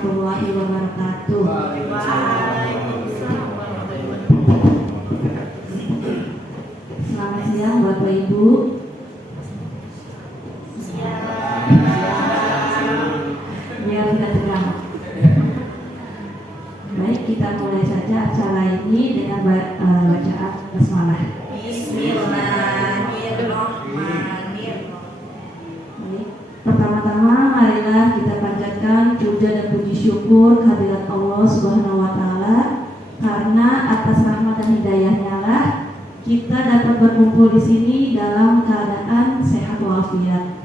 warahmatullahi wabarakatuh. Waalaikumsalam warahmatullahi wabarakatuh. Selamat siang Bapak Ibu. Biar tidak tegang. Baik, kita mulai saja acara ini dengan bacaan basmalah. Bismillahirrahmanirrahim. Baik, pertama-tama marilah kita panjatkan puja dan puji syukur kehadirat Allah Subhanahu wa taala, karena atas rahmat dan hidayahnya lah kita dapat berkumpul di sini dalam keadaan sehat walafiat.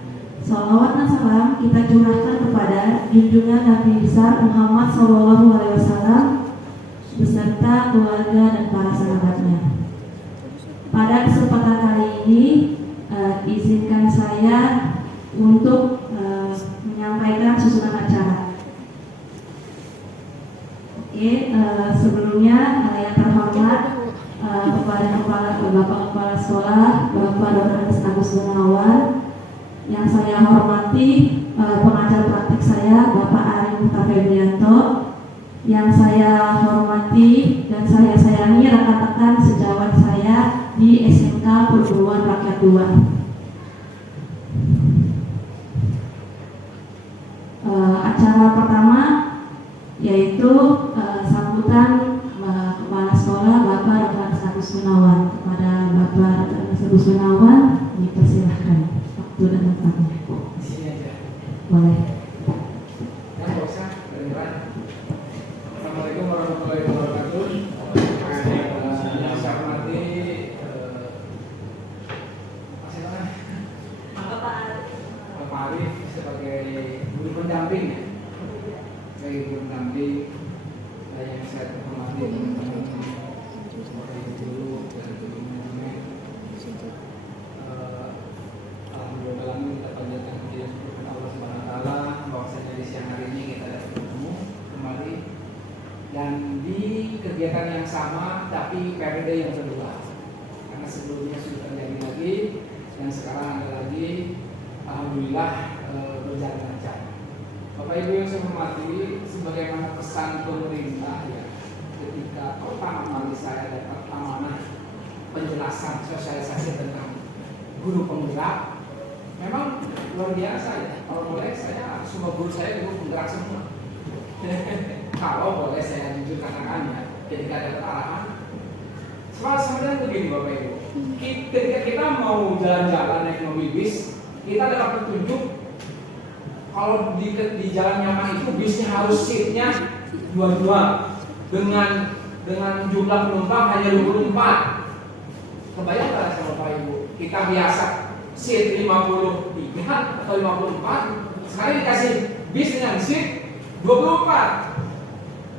Salawat dan salam kita curahkan kepada junjungan Nabi besar Muhammad SAW beserta keluarga dan para sahabatnya. Pada kesempatan kali ini, izinkan saya untuk menyampaikan susunan acara. Sebelumnya yang terhormat kepada Bapak Kepala Sekolah, Bapak Dr. Agus Gunawan, yang saya hormati pengajar praktik saya Bapak Ari Muhtar Febrianto, yang saya hormati dan saya sayangi rekan-rekan sejawat saya di SMK Perguruan Rakyat 2. Acara pertama yaitu sambutan Kepala Sekolah Bapak Dr. Agus Gunawan. Kepada Bapak Dr. Agus Gunawan dipersilahkan waktu dan tempatnya. Boleh. Assalamualaikum warahmatullahi wabarakatuh. Saya hormati Bapak Arif sebagai guru pendamping, yang saya hormati teman-teman guru dan guru-guru. Alhamdulillah kita panjatkan puji dan syukur kepada Allah Subhanahu wa taala bahwasanya di siang hari ini kita dapat bertemu kembali dan di kegiatan yang sama tapi periode yang kedua, karena sebelumnya sudah terjadi lagi dan sekarang ada lagi. Alhamdulillah berjalan lancar. Bapak Ibu yang saya hormati, sebagaimana pesan pemerintah ya, ketika pertama kali saya dapat amanah penjelasan sosialisasi tentang guru penggerak, memang luar biasa ya. Kalau boleh saya semua guru saya guru penggerak semua. Kalau boleh saya jujur katakan ya, ketika ada arahan sebenarnya begini Bapak Ibu, ketika kita mau jalan-jalan naik mobil bis, kita dapat petunjuk kalau di jalan nyaman itu bisnya harus seatnya dua-dua dengan jumlah penumpang hanya 24. Kebayang nggak sama Bapak Ibu? Kita biasa seat 53 atau 54, sekarang dikasih bis dengan seat 24,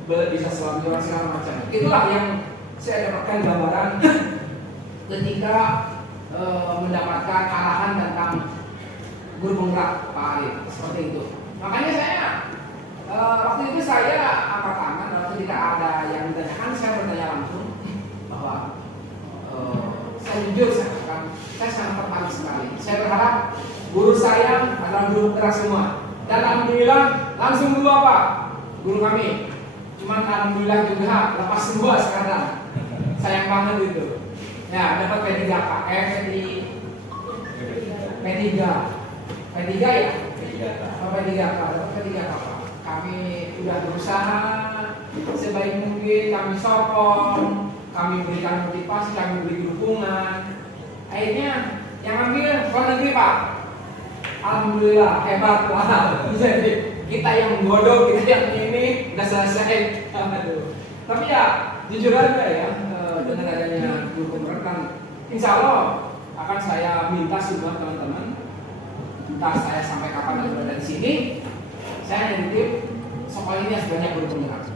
bisa selama segala macam. Itulah yang saya dapatkan gambaran ketika mendapatkan arahan tentang guru penggerak Pak Arif seperti itu. Makanya saya waktu itu saya angkat tangan, ketika ada yang ditanyakan saya bertanya langsung bahwa saya jujur saya sangat tertarik sekali. Saya berharap guru saya adalah guru penggerak semua. Dan alhamdulillah langsung dua Pak guru kami. Cuman alhamdulillah juga lepas semua sekarang. Sayang banget itu. Ya dapat P3 Pak, P3 ya? P3 Pak, dapat P3 Pak. Kami sudah berusaha sebaik mungkin, kami sokong, kami berikan motivasi, kami beri dukungan. Akhirnya yang ambil luar negeri Pak. Alhamdulillah hebat lah. Jadi kita yang bodoh, kita yang ini udah selesai. Aduh. Tapi ya jujur aja ya, dengan adanya guru penggerak, insya Allah akan saya minta semua teman-teman, entah saya sampai kapan berada di sini, saya nitip sekolah ini harus banyak guru penggerak.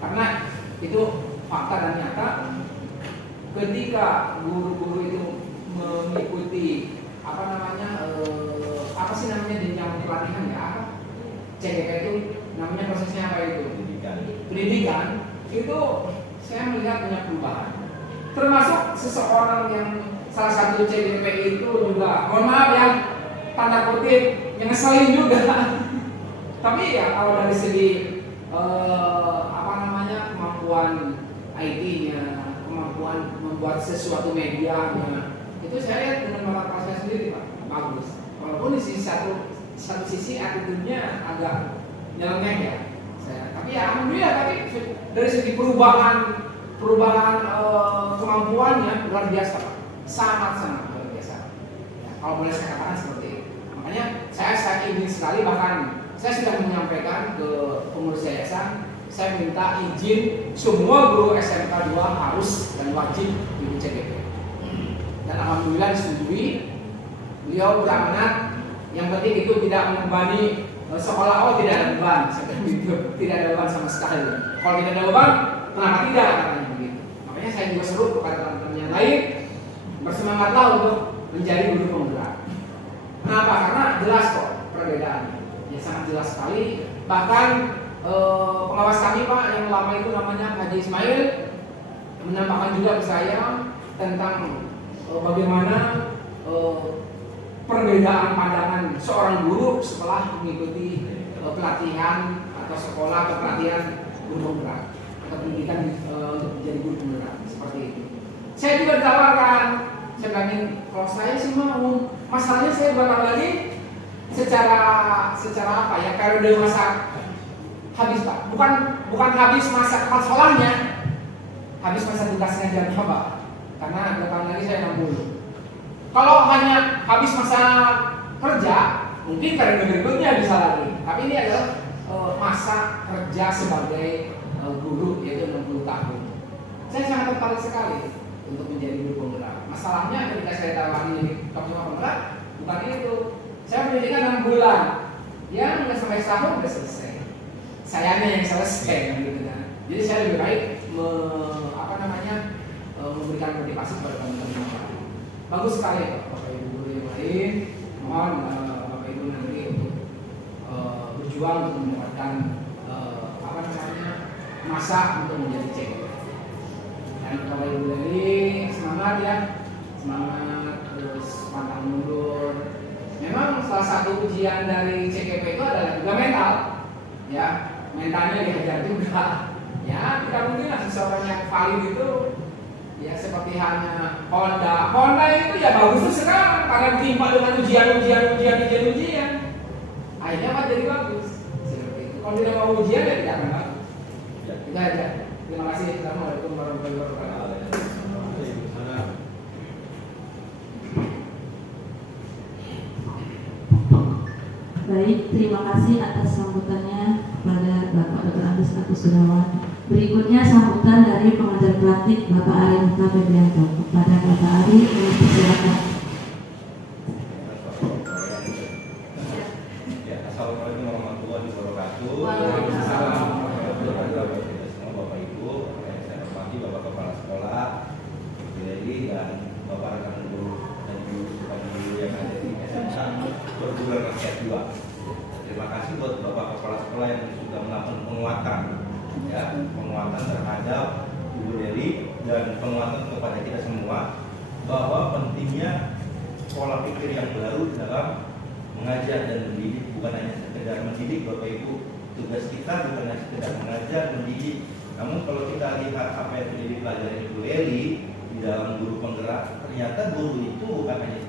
Karena itu fakta dan nyata. Ketika guru-guru itu mengikuti jenjang pelatihan ya, CGP itu namanya prosesnya apa itu? Pendidikan itu saya melihat banyak perubahan. Termasuk seseorang yang salah satu CGP itu juga, mohon maaf ya, tanda kutip, yang ngeselin juga. Tapi ya kalau dari segi kemampuan IT-nya, kemampuan membuat sesuatu medianya, itu saya lihat dengan mata saya sendiri Pak, bagus. Walaupun di sisi satu sisi attitude-nya agak nyeleneh ya, tapi ya alhamdulillah. Tapi dari segi perubahan kemampuannya luar biasa Pak, sangat luar biasa. Ya, kalau boleh saya katakan seperti itu. Makanya saya ingin sekali, bahkan saya sudah menyampaikan ke pengurus yayasan, saya minta izin semua guru SMK 2 harus dan wajib di CGP. Dan alhamdulillah disetujui. Beliau beramanat, yang penting itu tidak membebani sekolah. Tidak ada beban, tidak ada beban sama sekali. Kalau tidak ada beban, kenapa tidak, katanya begitu. Makanya saya juga seru kepada teman-teman yang lain, bersemangatlah untuk menjadi guru penggerak. Kenapa? Karena jelas kok perbedaannya, ya sangat jelas sekali. Bahkan pengawas kami Pak yang lama itu namanya Haji Ismail menambahkan juga ke saya tentang bagaimana perbedaan pandangan seorang guru setelah mengikuti pelatihan atau sekolah atau pelatihan guru penggerak atau pendidikan untuk menjadi guru penggerak seperti itu. Saya juga ditawarkan, saya bilangin kalau saya sih mau, masalahnya saya bakal lagi secara apa ya, periode masa habis Pak, bukan habis masa kepala sekolahnya, habis masa tugasnya jadi Pak, karena 2 tahun lagi saya 60. Kalau hanya habis masa kerja, mungkin periode berikutnya bisa lagi. Tapi ini adalah masa kerja sebagai guru, yaitu 60 tahun. Saya sangat tertarik sekali untuk menjadi guru penggerak. Masalahnya ketika saya tawari jadi ketua penggerak, bukan itu. Saya pendidikan 6 bulan, yang nggak sampai setahun udah selesai. Sayangnya yang selesai gitu kan. Jadi saya lebih baik memberikan motivasi kepada teman-teman. Bagus sekali Bapak Ibu guru yang lain. Mohon Bapak Ibu nanti untuk berjuang untuk mendapatkan masa untuk menjadi CGP. Dan Bapak Ibu dari semangat ya, semangat terus pantang mundur. Memang salah satu ujian dari CGP itu adalah juga mental, ya, mentalnya dihajar juga. Ya, tidak mungkin lah seseorang yang valid itu ya seperti hanya Honda itu ya bagus tuh sekarang karena ditimpa dengan ujian. Akhirnya apa jadi bagus seperti itu. Kalau tidak mau ujian ya tidak akan bagus. Ya, itu aja. Terima kasih. Assalamualaikum warahmatullahi wabarakatuh. Baik, terima kasih atas sambutannya kepada Bapak Dr. Agus Gunawan. Berikutnya sambutan dari pengajar praktik Bapak Ari Muta Febrianto. Kepada Bapak Ari, silakan. Assalamualaikum warahmatullahi wabarakatuh. Waalaikumsalam. Semua Bapak Ibu, saya hormati Bapak Kepala Sekolah, BLI dan Bapak rekan guru dan guru yang ada di SMK Perguruan Rakyat 2. Terima kasih buat Bapak Kepala Sekolah yang sudah melakukan penguatan terhadap Ibu Deli dan penguatan kepada kita semua bahwa pentingnya pola pikir yang baru dalam mengajar dan mendidik, bukan hanya sekedar mendidik Bapak Ibu. Tugas kita bukan hanya sekedar mengajar, mendidik. Namun kalau kita lihat apa yang sudah dipelajari Ibu Eli di dalam guru penggerak, ternyata guru itu bukan hanya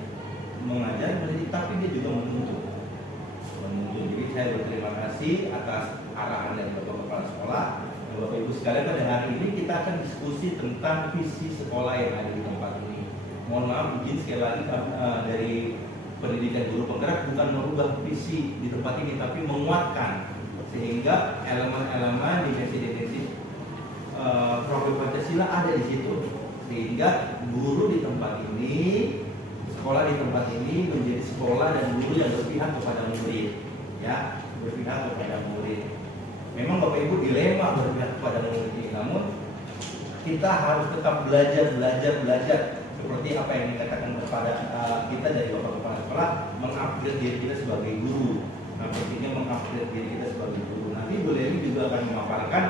mengajar, mendidik, tapi dia juga menuntut. Jadi saya berterima kasih atas arahan dari Bapak Kepala Sekolah. Bapak Ibu sekalian, pada hari ini kita akan diskusi tentang visi sekolah yang ada di tempat ini. Mohon maaf, izin sekali lagi dari pendidikan guru penggerak bukan merubah visi di tempat ini, tapi menguatkan sehingga elemen-elemen dimensi profil Pancasila ada di situ, sehingga guru di tempat ini, sekolah di tempat ini menjadi sekolah dan guru yang berpihak kepada murid, ya, berpihak kepada murid. Memang Bapak Ibu dilema berpihak kepada murid ini, namun kita harus tetap belajar seperti apa yang dikatakan kepada kita dari Bapak Kepala Sekolah, mengupgrade diri kita sebagai guru. Nah, pentingnya mengupgrade diri kita sebagai guru. Nanti Bu Leli juga akan memaparkan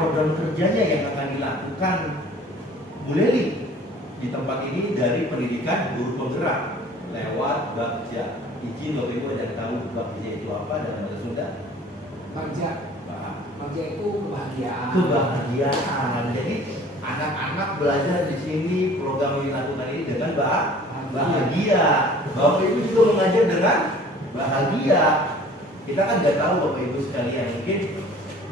program kerjanya yang akan dilakukan Bu Leli di tempat ini dari pendidikan guru penggerak lewat Bagja. izin Bapak Ibu ada yang tahu bagja itu apa dalam bahasa Sunda? Bagja. Bagja itu kebahagiaan. Kebahagiaan. Jadi anak-anak belajar di sini program yang dilakukan ini dengan bahagia. Bapak Ibu juga mengajar dengan bahagia. Kita kan nggak tahu Bapak Ibu sekalian, mungkin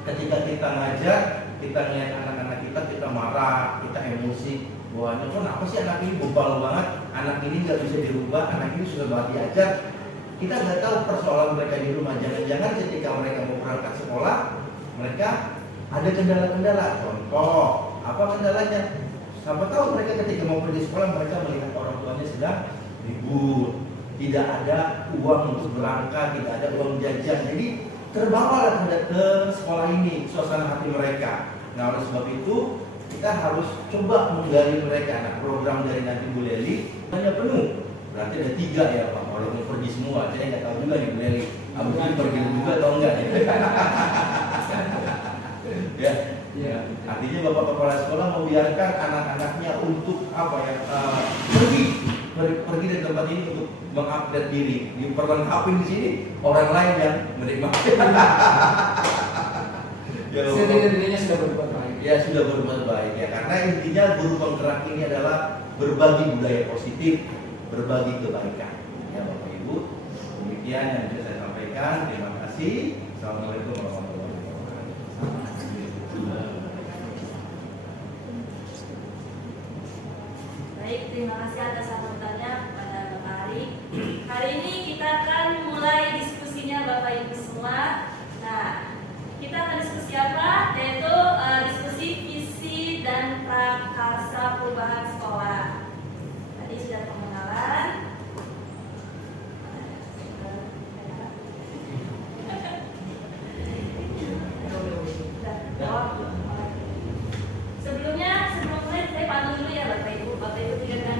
ketika kita ngajar, kita ngeliat anak-anak kita marah, kita emosi. Wah, kenapa sih anak ini bebal banget, anak ini nggak bisa dirubah, anak ini sudah banget diajar. Kita nggak tahu persoalan mereka di rumah. Jangan-jangan ketika mereka mau berangkat sekolah, mereka ada kendala-kendala. Contoh, apa kendalanya? Siapa tahu mereka ketika mau pergi sekolah, mereka melihat orang tuanya sedang libur, tidak ada uang untuk berangkat, tidak ada uang jajan. Jadi terbawalah ke sekolah ini suasana hati mereka. Nah, oleh sebab itu kita harus coba menggali mereka. Nah, program dari nanti Bu Leli hanya penuh. Berarti ada 3 ya Pak, walaupun pergi semua. Saya nggak tahu juga nih Bu Leli, mungkin pergi juga atau enggak ya. Ya, artinya Bapak Kepala Sekolah membiarkan anak-anaknya untuk apa ya, pergi dari tempat ini untuk mengupdate diri, diperlengkapi di sini orang lain yang menikmati. Ya, setidaknya sudah berbuat baik. Ya, sudah berbuat baik ya, karena intinya guru penggerak ini adalah berbagi budaya positif, berbagi kebaikan. Ya Bapak Ibu, demikian yang bisa saya sampaikan. Terima kasih. Assalamualaikum warahmatullahi wabarakatuh. Baik, terima kasih atas sambutannya kepada Bapak Ari. Hari ini kita akan mulai diskusinya Bapak Ibu semua. Nah, kita akan diskusi apa? Yaitu diskusi visi dan prakarsa perubahan sekolah. Tadi sudah pengenalan. Sebelum mulai saya pantau dulu ya Bapak Ibu. Bapak Ibu tidak dengan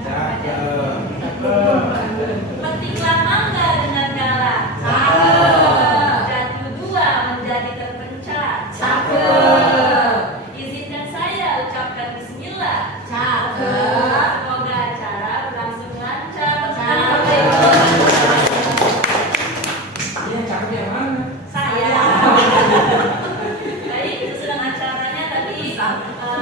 petik lama enggak dengan galah. Jatuh 2 menjadi terpencah. Izinkan saya ucapkan bismillah. Semoga acara berlangsung lancar. Iya, cakep yang mana? Saya. Baik, sesudah acaranya tadi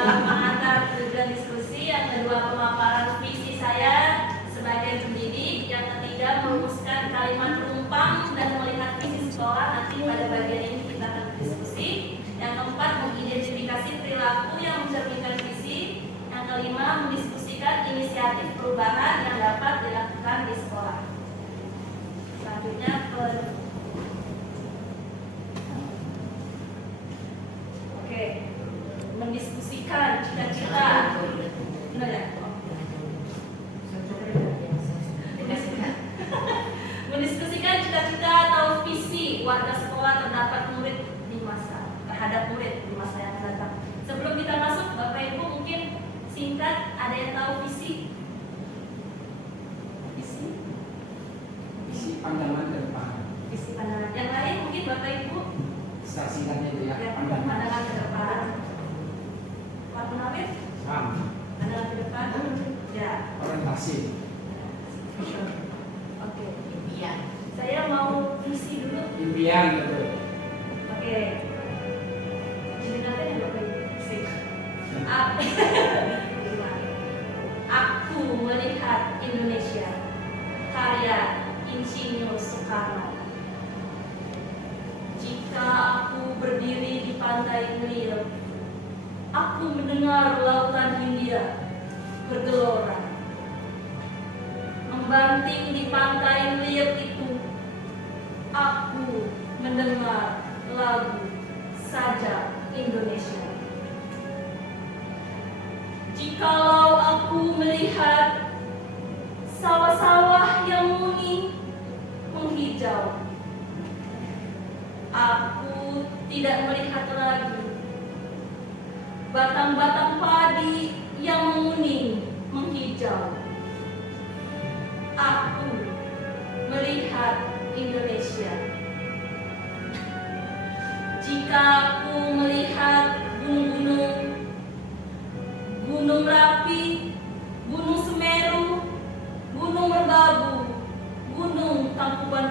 mengantar tujuan diskusi, yang kedua pemaparan visi saya sebagai pendidik, yang ketiga merumuskan kalimat penumpang dan melihat visi sekolah. Nanti pada bagian ini kita akan diskusi. Yang keempat mengidentifikasi perilaku yang mencerminkan visi. Yang kelima mendiskusikan inisiatif perubahan yang dapat dilakukan di sekolah. Selanjutnya Oke, mendiskusikan cita-cita. Benar ya? Mendiskusikan cita-cita atau visi warga sekolah terhadap murid di masa yang akan datang. Sebelum kita masuk, Bapak Ibu mungkin singkat, ada yang tahu visi? Visi pandangan ke depan. Visi pandangan. Yang lain mungkin Bapak Ibu? Saksikannya itu ya, pandangan. Pandangan ke depan. Pak Munawir? Pandangan ke depan? Ya. Orientasi. Oke. Saya mau visi dulu. Impian betul. Oke. Dengarkan ya Bapak Ibu. Visi. Aku melihat Indonesia. Karya Insinyur Soekarno. Jika aku berdiri di pantai Nil, aku mendengar lautan Hindia bergelora. Membanting di pantai Nil itu, aku mendengar lagu Sajak Indonesia. Jikalau aku melihat sawah-sawah yang muni menghijau, aku tidak melihat lagi batang-batang padi yang menguning menghijau. Aku melihat Indonesia. Jika aku melihat gunung-gunung, Gunung Merapi, Gunung Semeru, Gunung Merbabu, Gunung Tangkuban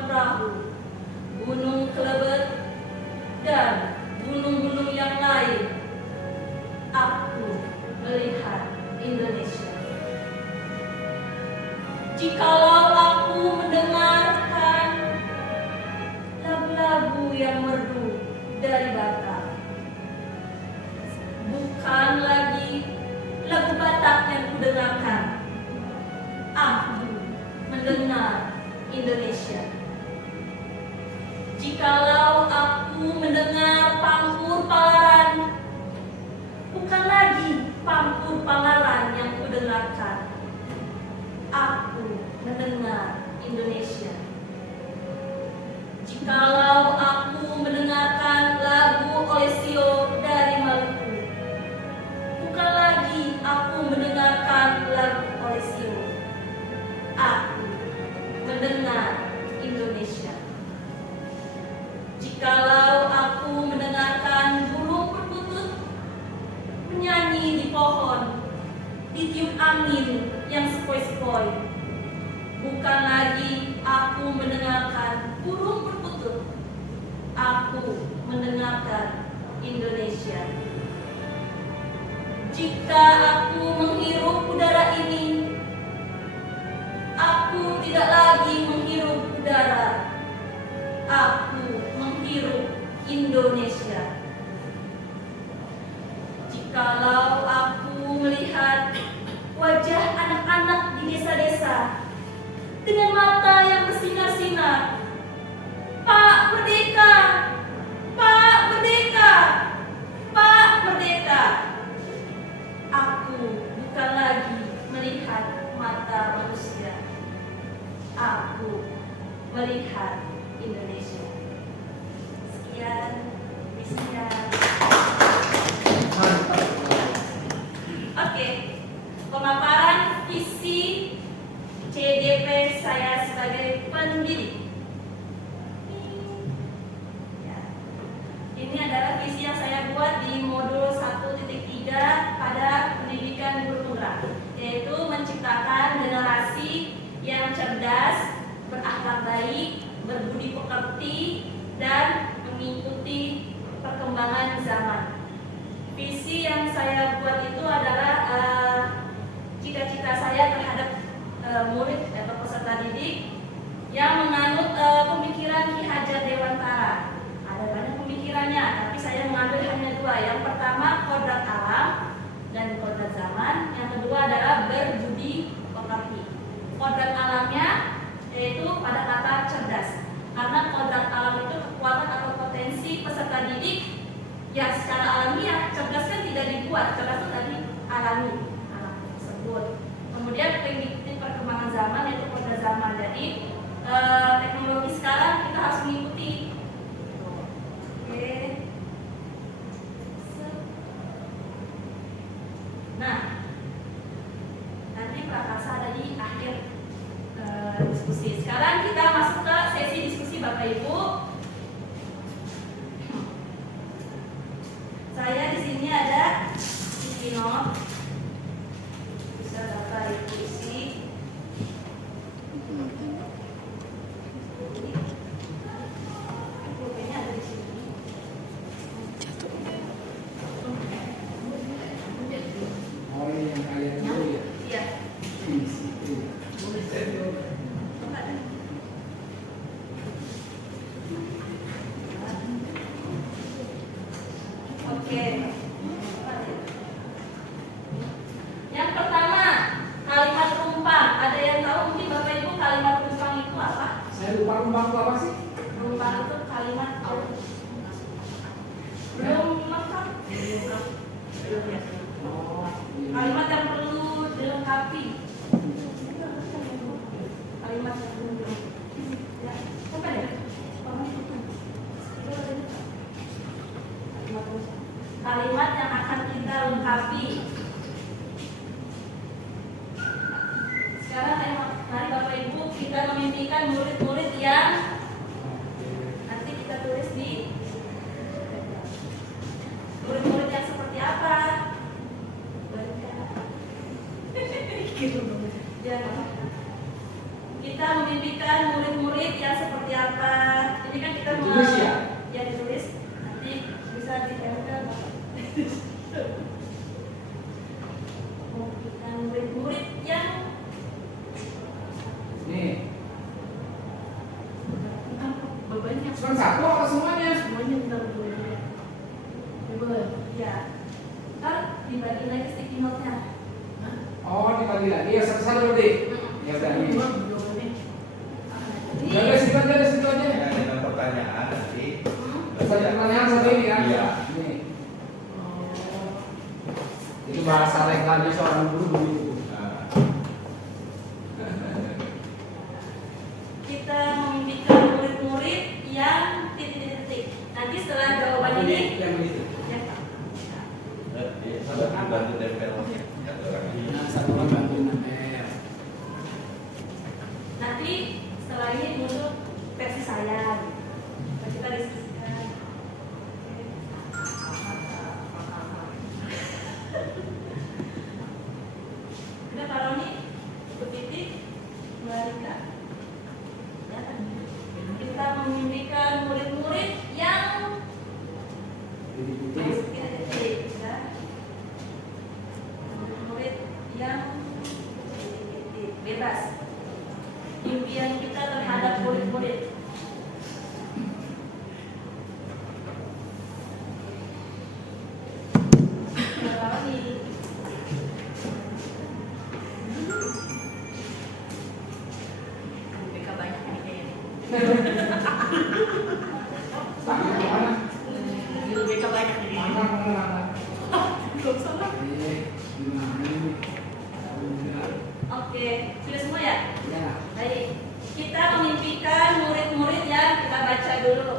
Jikalau aku mendengarkan lagu-lagu yang merdu dari Batak, bukan lagi lagu Batak yang kudengarkan, aku mendengar Indonesia. Jikalau aku mendengar pangkur palaran, bukan lagi pangkur palaran yang kudengarkan, aku mendengar Indonesia. Jikalau aku mendengarkan lagu Olesio dari Maluku, bukan lagi aku mendengarkan lagu Olesio, aku mendengar Indonesia. Jikalau aku mendengarkan burung perkutut menyanyi di pohon, ditiup angin yang sepoi-sepoi, bukan lagi aku mendengarkan burung perkutut, aku mendengarkan Indonesia. Jika aku menghirup udara ini, aku tidak lagi menghirup udara, aku menghirup Indonesia. Jikalau aku melihat wajah anak-anak di desa-desa dengan mata yang bersinar-sinar, Pak Merdeka, Pak Merdeka, Pak Merdeka, aku bukan lagi melihat mata manusia, aku melihat Indonesia. Sekian, Mantap. Oke, pemaparan visi CDP saya sebagai pendidik. Ya. Ini adalah visi yang saya buat di modul 1.3 pada pendidikan guru penggerak, yaitu menciptakan generasi yang cerdas, berakhlak baik, berbudi pekerti, dan mengikuti perkembangan zaman. Visi yang saya buat itu adalah cita-cita saya terhadap murid atau peserta didik yang menganut pemikiran Ki Hajar Dewantara. Ada banyak pemikirannya, tapi saya mengambil hanya dua. Yang pertama kodrat alam dan kodrat zaman. Yang kedua adalah berbudi pekerti. Kodrat alamnya yaitu pada kata cerdas. Karena kodrat alam itu kekuatan atau potensi peserta didik yang secara alamiah. Cerdas kan tidak dibuat, cerdas itu tadi alami anak tersebut. Kemudian mengikuti perkembangan zaman yaitu kodrat zaman. Jadi teknologi sekarang kita harus mengikuti. Oke. Nah, nanti prakasa ada di akhir diskusi. Sekarang kita masuk ke sesi diskusi Bapak Ibu. Saya di sini ada sticky note, bisa Bapak Ibu isi. Bukunya ada di sini. Oh, ini yang kalian dulu ya. Iya. Oke. Yang pertama, kalimat rumpang. Ada yang tahu mungkin Bapak Ibu kalimat rumpang itu apa? Saya lupa rumpang itu apa sih? Rumpang itu kalimat belum lengkap. Oh, Kalimat yang perlu dilengkapi. Kalimat yang perlu. Ya, bukan ya? Kalimat yang akan kita lengkapi. Sekarang mari Bapak Ibu kita memimpikan murid-murid yang nanti kita tulis di murid-murid yang seperti apa. Kita memimpikan murid-murid yang seperti apa. Ini kan kita Ditulis ya? Ya ditulis. Nanti bisa ditempel. Memimpikan murid-murid yang Cuma satu atau semuanya? Semuanya bentar dulu ya. Boleh. Ya. Ntar dibagi lagi sticky note-nya. Oh, dibagi lagi ya satu-satu berarti. Ya udah ini. Ini Ya udah situ aja. Ya, dengan pertanyaan nanti. Satu pertanyaan satu ini kan? Iya. Ini. Itu bahasa legalnya seorang guru begitu. Nah, kita memimpikan murid-murid yang titik-titik. Nanti setelah jawaban ini Yang begitu. ya. Sabar dibantu tempel. Nah, satu orang bantu nempel. Nanti setelah ini untuk versi saya. Kita diskusikan. Kita taruh nih titik Marika. Ya, kita memimpikan murid-murid yang titik-titik, ya. Murid yang titik-titik, bebas. Impian kita terhadap murid-murid. Berapa nih? BK banyak nih kayaknya. Tangan kemana? BK banyak nih. Mana? Belum salah. Gimana ini? Oke, sudah semua ya? Ya. Baik. Kita memimpikan murid-murid yang kita baca dulu.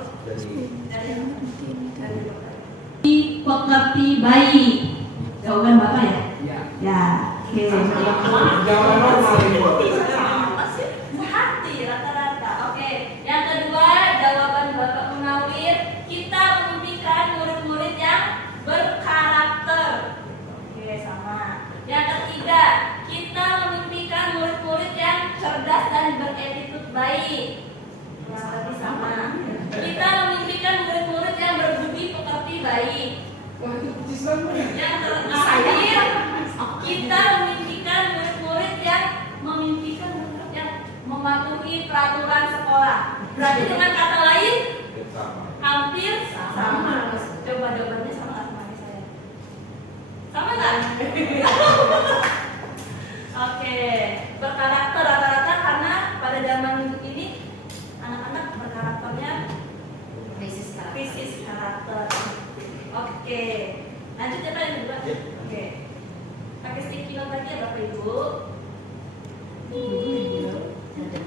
Dari Pekerti bayi. Jawaban Bapak ya? Ya. Ya, oke. Jawaban normal ini. Sehati rata-rata. Oke. Yang kedua, jawaban Bapak Munawir, kita memimpikan murid-murid yang berkarakter. Oke, sama. Yang ketiga, kita memimpikan murid-murid yang cerdas dan berattitude baik. Kurang lebih sama. Kita memimpikan murid-murid yang berbudi pekerti baik. Wah, itu persis banget ya. Yang terakhir, kita memimpikan murid-murid yang mematuhi peraturan sekolah. Berarti dengan kata lain sama. hampir sama. Coba jawabannya sama sama saya. Sama nggak? Oke, berkarakter rata-rata karena pada zaman ini anak-anak berkarakternya krisis karakter. Oke, lanjut ya Pak yang kedua. Ya. Oke, pakai sticky note lagi ya Bapak Ibu.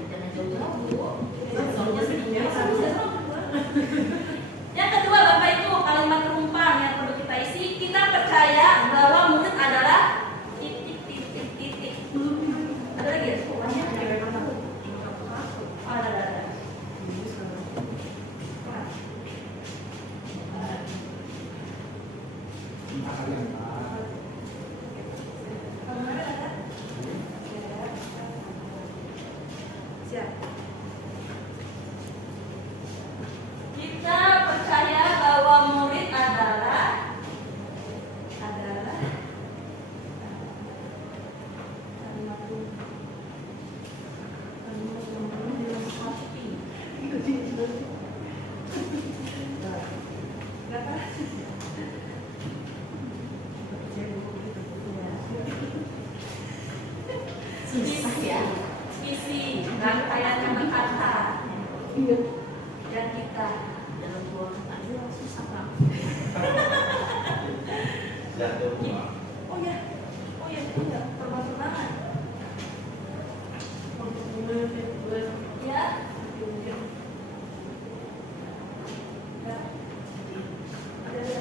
Jangan jauh-jauh. Yang kedua Bapak Ibu, kalimat perumpamaan yang perlu kita isi. Kita percaya bahwa murid adalah titik. Ada lagi ya? Banyak. Oh, ada. Siap. Kita percaya bahwa murid adalah isi rangkaian kata-kata dan kita dalam dua kata itu susah Pak. Jatuh. Oh ya, terbang-terbangan. Ya. Ada.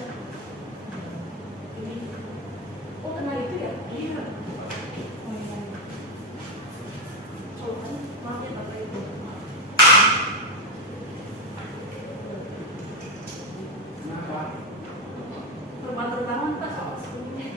Oh, kena itu ya? Iya. Oh, iya. Maaf ya Bapak Ibu. Kenapa? Terbang-terbangan Pak soal sebelumnya.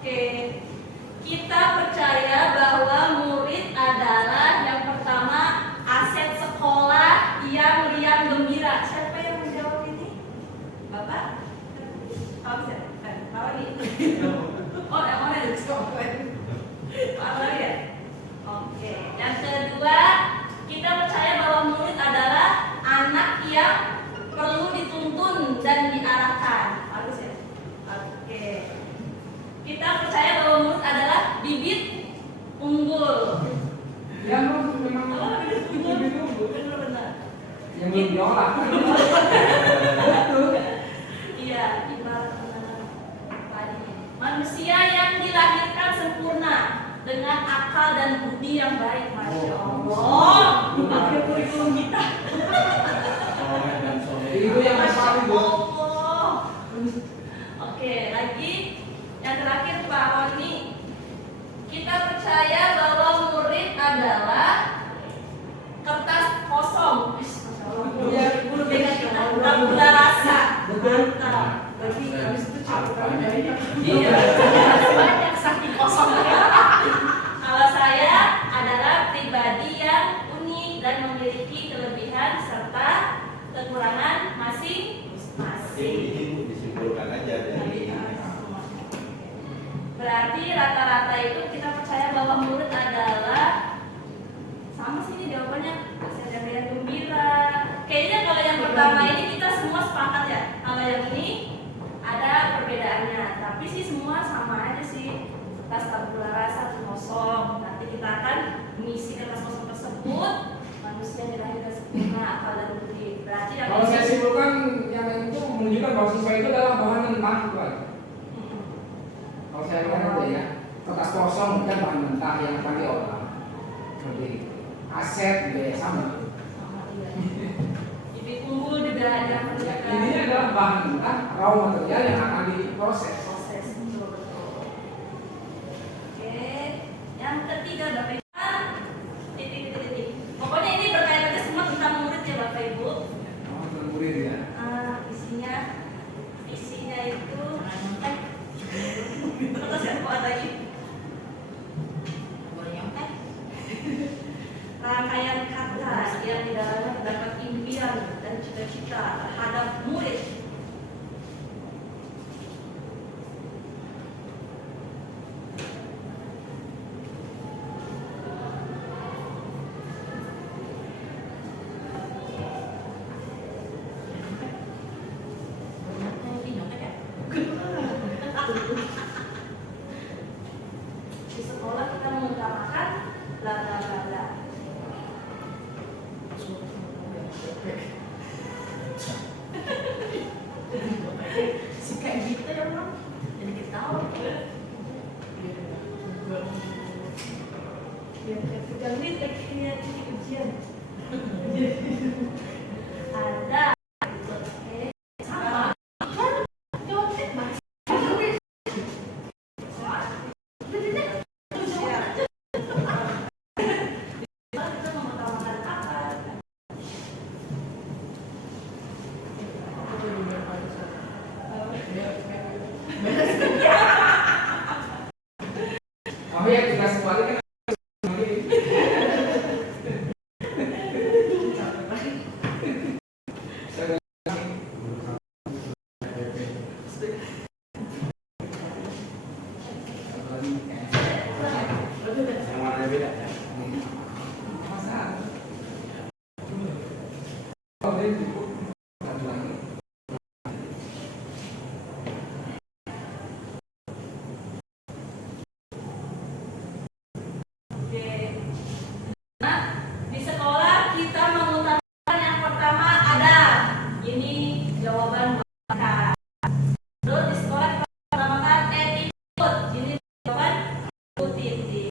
Oke, kita percaya bahwa murid adalah yang pertama aset sekolah yang riang gembira. Siapa yang menjawab ini? Bapak? Bapak siapa? Bapak ini? Oh, yang mana itu? Bapak ya? Oke. Yang kedua, kita percaya bahwa murid adalah anak yang perlu dituntun dan diarahkan. Bagus ya? Oke. Kita percaya bahwa murid adalah bibit unggul. Ya, memang Apa bibit unggul? bibit unggul. Benar-benar. Yang belum diolah. Iya, ibarat padi. Manusia yang dilahirkan sempurna dengan akal dan budi yang baik, masya Allah. Pakai kurikulum kita. Itu yang Masya paling Bu. Allah. Oke, lagi yang terakhir Pak Roni. Kita percaya bahwa murid adalah kertas kosong. Masya Allah. Ya, guru BK kita tabula rasa. Mantap. Berarti habis itu catatannya banyak. Iya, banyak saking kosong. Kalau saya adalah pribadi yang unik dan memiliki kelebihan serta kekurangan masing-masing. Ini disimpulkan aja dari Berarti rata-rata itu kita percaya bahwa murid adalah sama sih ini jawabannya aset yang gembira. Kayaknya kalau yang pertama ini kita semua sepakat ya. Kalau yang ini ada perbedaannya, tapi sih semua sama aja sih. Kertas tabula rasa kosong. Nanti kita akan mengisi kertas kosong tersebut. Manusia dilahirkan sempurna akal dan budi. Berarti yang Kalau saya simpulkan yang itu menunjukkan bahwa siswa itu adalah bahan mentah, Tuan. Kalau saya lihat itu ya, kertas kosong kan bahan mentah yang akan diolah. Seperti itu. Aset juga sama. Bibit unggul juga ada yang kerjakan. Ini adalah bahan mentah, raw material yang akan diproses. Proses betul. Oke, yang ketiga Bapak Ibu, titik. Pokoknya ini berkaitan semua tentang murid ya Bapak Ibu. Oh, murid ya. Isinya itu terus yang kuat lagi. Rangkaian kata yang di dalamnya terdapat impian dan cita-cita terhadap murid. Di sekolah kita mengutamakan bla bla bla bla. Si kayak gitu ya Bang, jadi ketawa. Biar pegang nih kayak ujian. Ada. Oke. Sama. Contek mas. Oh ya, kita kembali kan. yang mana beda. Masa? Oh, dia cukup. Oke. Nah, di sekolah kita mengutamakan yang pertama ada. Ini jawaban Bapak. Terus di sekolah kita mengutamakan attitude. Ini jawaban titik.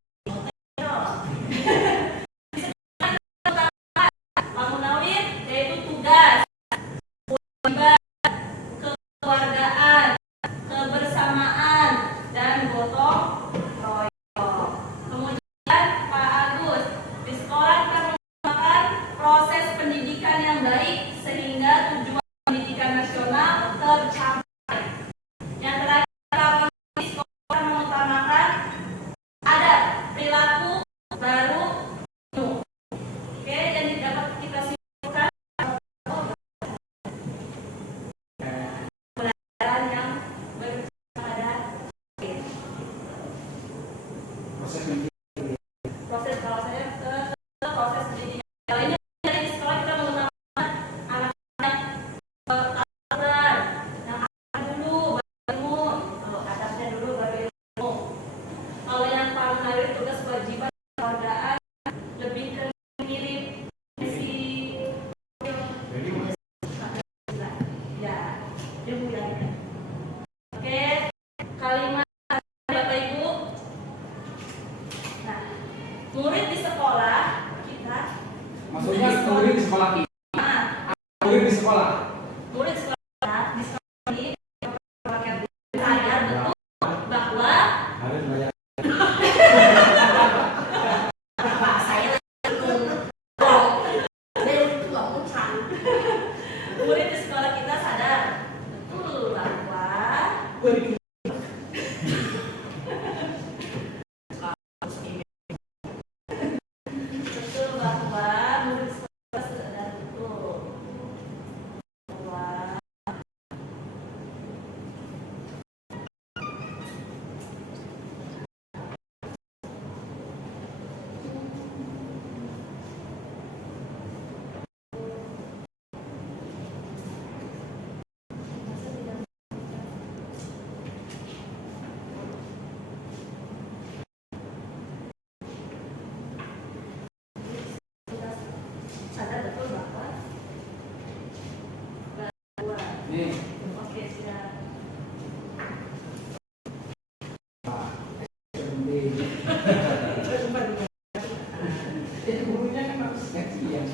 Gurunya kan harus gajian.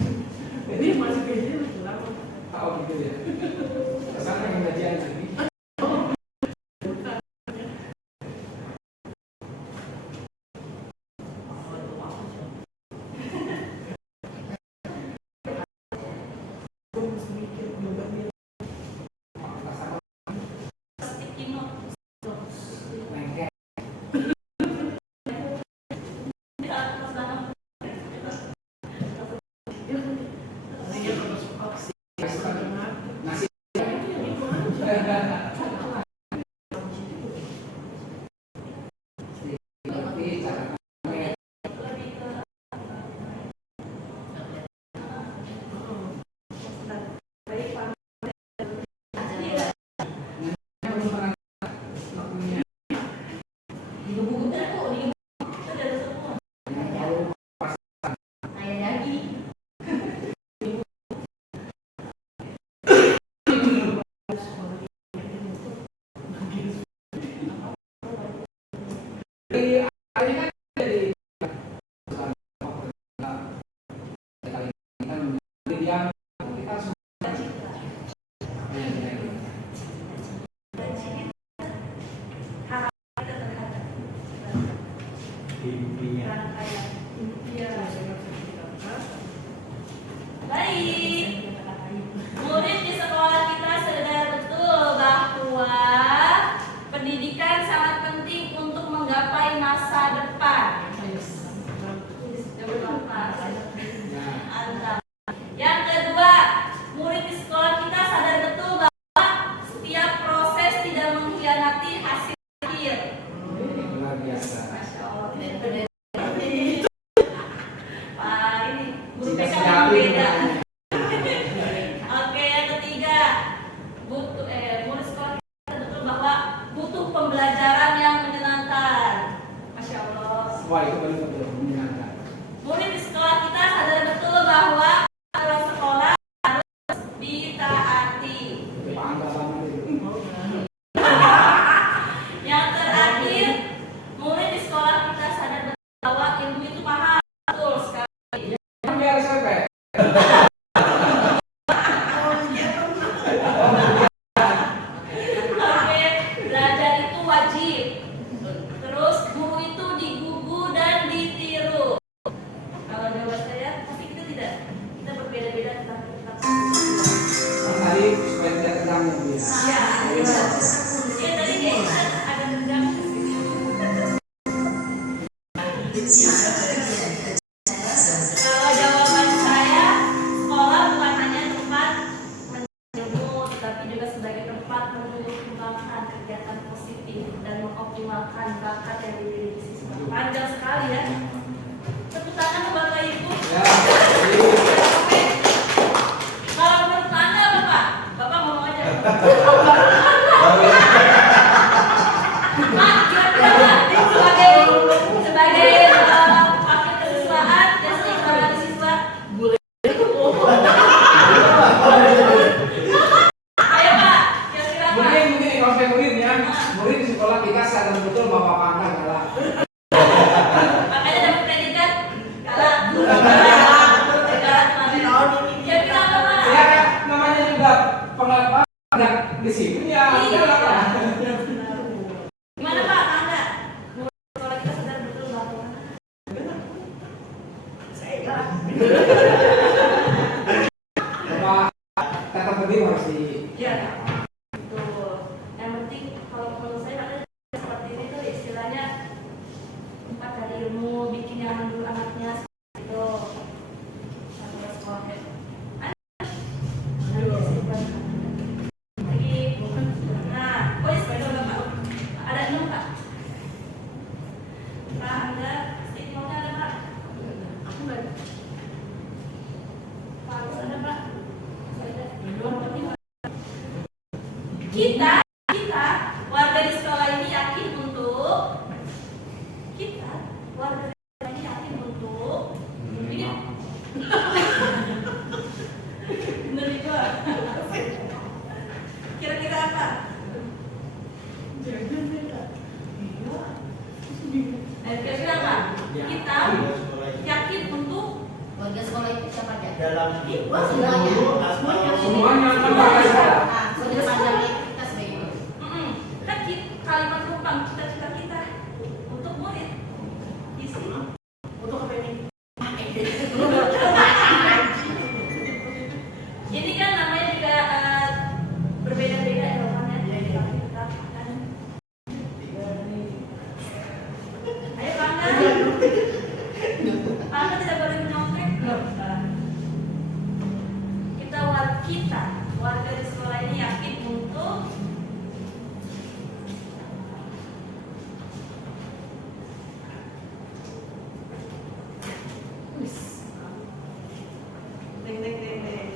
Jadi masih gajian lama. Oh gitu ya. Kesana yang gajian lagi. Baik, murid di sekolah kita sadar betul bahwa pendidikan sangat penting untuk menggapai masa depan. Mantap. Yang kedua, murid di sekolah kita sadar betul bahwa setiap proses tidak mengkhianati hasil akhir. Luar biasa. Masya Allah. Pak, ini guru Jika PK siap, memang beda. ini. Oke, yang ketiga, murid sekolah kita betul bahwa butuh pembelajaran yang menyenangkan. Masya Allah. Wah itu betul menyenangkan. Murid di sekolah kita sadar betul bahwa aturan sekolah harus ditaati. Bangga banget itu. Yang terakhir, murid di sekolah kita sadar betul bahwa ilmu itu mahal. Betul sekali. Kan biar sampai. Oke, belajar itu wajib. Terus guru itu digugu dan ditiru. Kalau jawaban saya, pasti kita tidak. Kita berbeda-beda tentang Tadi supaya tidak terganggu dia. ya. Ya tadi kayaknya ada dendam. Kalau jawaban saya, sekolah bukan hanya tempat ilmu, tetapi juga sebagai tempat mengembangkan kegiatan positif dan mengoptimalkan bakat yang dimiliki siswa. Panjang sekali ya. Tepuk tangan untuk Bapak Ibu. Ya, jadi Kalau menurut Anda Bapak, Bapak ngomong aja. Pak, kira-kira Pak, sebagai wakil kesiswaan, ya sebagai siswa. Ayo Pak, kira-kira Pak. mungkin kalau saya muridnya, murid di sekolah kita sadar betul bahwa pandang adalah Makanya dapat predikat galak. Kira-kira apa Pak? ya kan namanya juga pengalaman di sini ya. Iya. Udah lah. Gimana Pak, Anda? Sekolah kita sadar betul bahwa Bahwa kata penting harus di. ya, betul. Yang penting kalau menurut saya ada seperti ini tuh istilahnya tempat dari ilmu, bikin nyaman dulu anaknya seperti itu. Satu sekolah. Lagi. Nah, oh iya sepeda Bapak. Ada 6 Pak. Pak, Anda stimulnya ada Pak? Aku nggak ada. Pak, harus ada Pak. Kita warga di sekolah ini yakin untuk ini bener juga. Kira-kira apa? Jangan beda. Iya. Kira-kira apa? Kita yakin untuk Warga sekolah itu siapa aja? Dalam Semuanya kan warga sekolah. Sudah panjang itu kita sebagai guru. kan kalimat penumpang cita-cita kita untuk murid isi Untuk apa ini? ini kan namanya juga berbeda-beda ya Romannya. Kita akan ayo Bangga. Bangga tidak boleh menyontek. Kita warga di sekolah ini yakin untuk deng deng deng deng.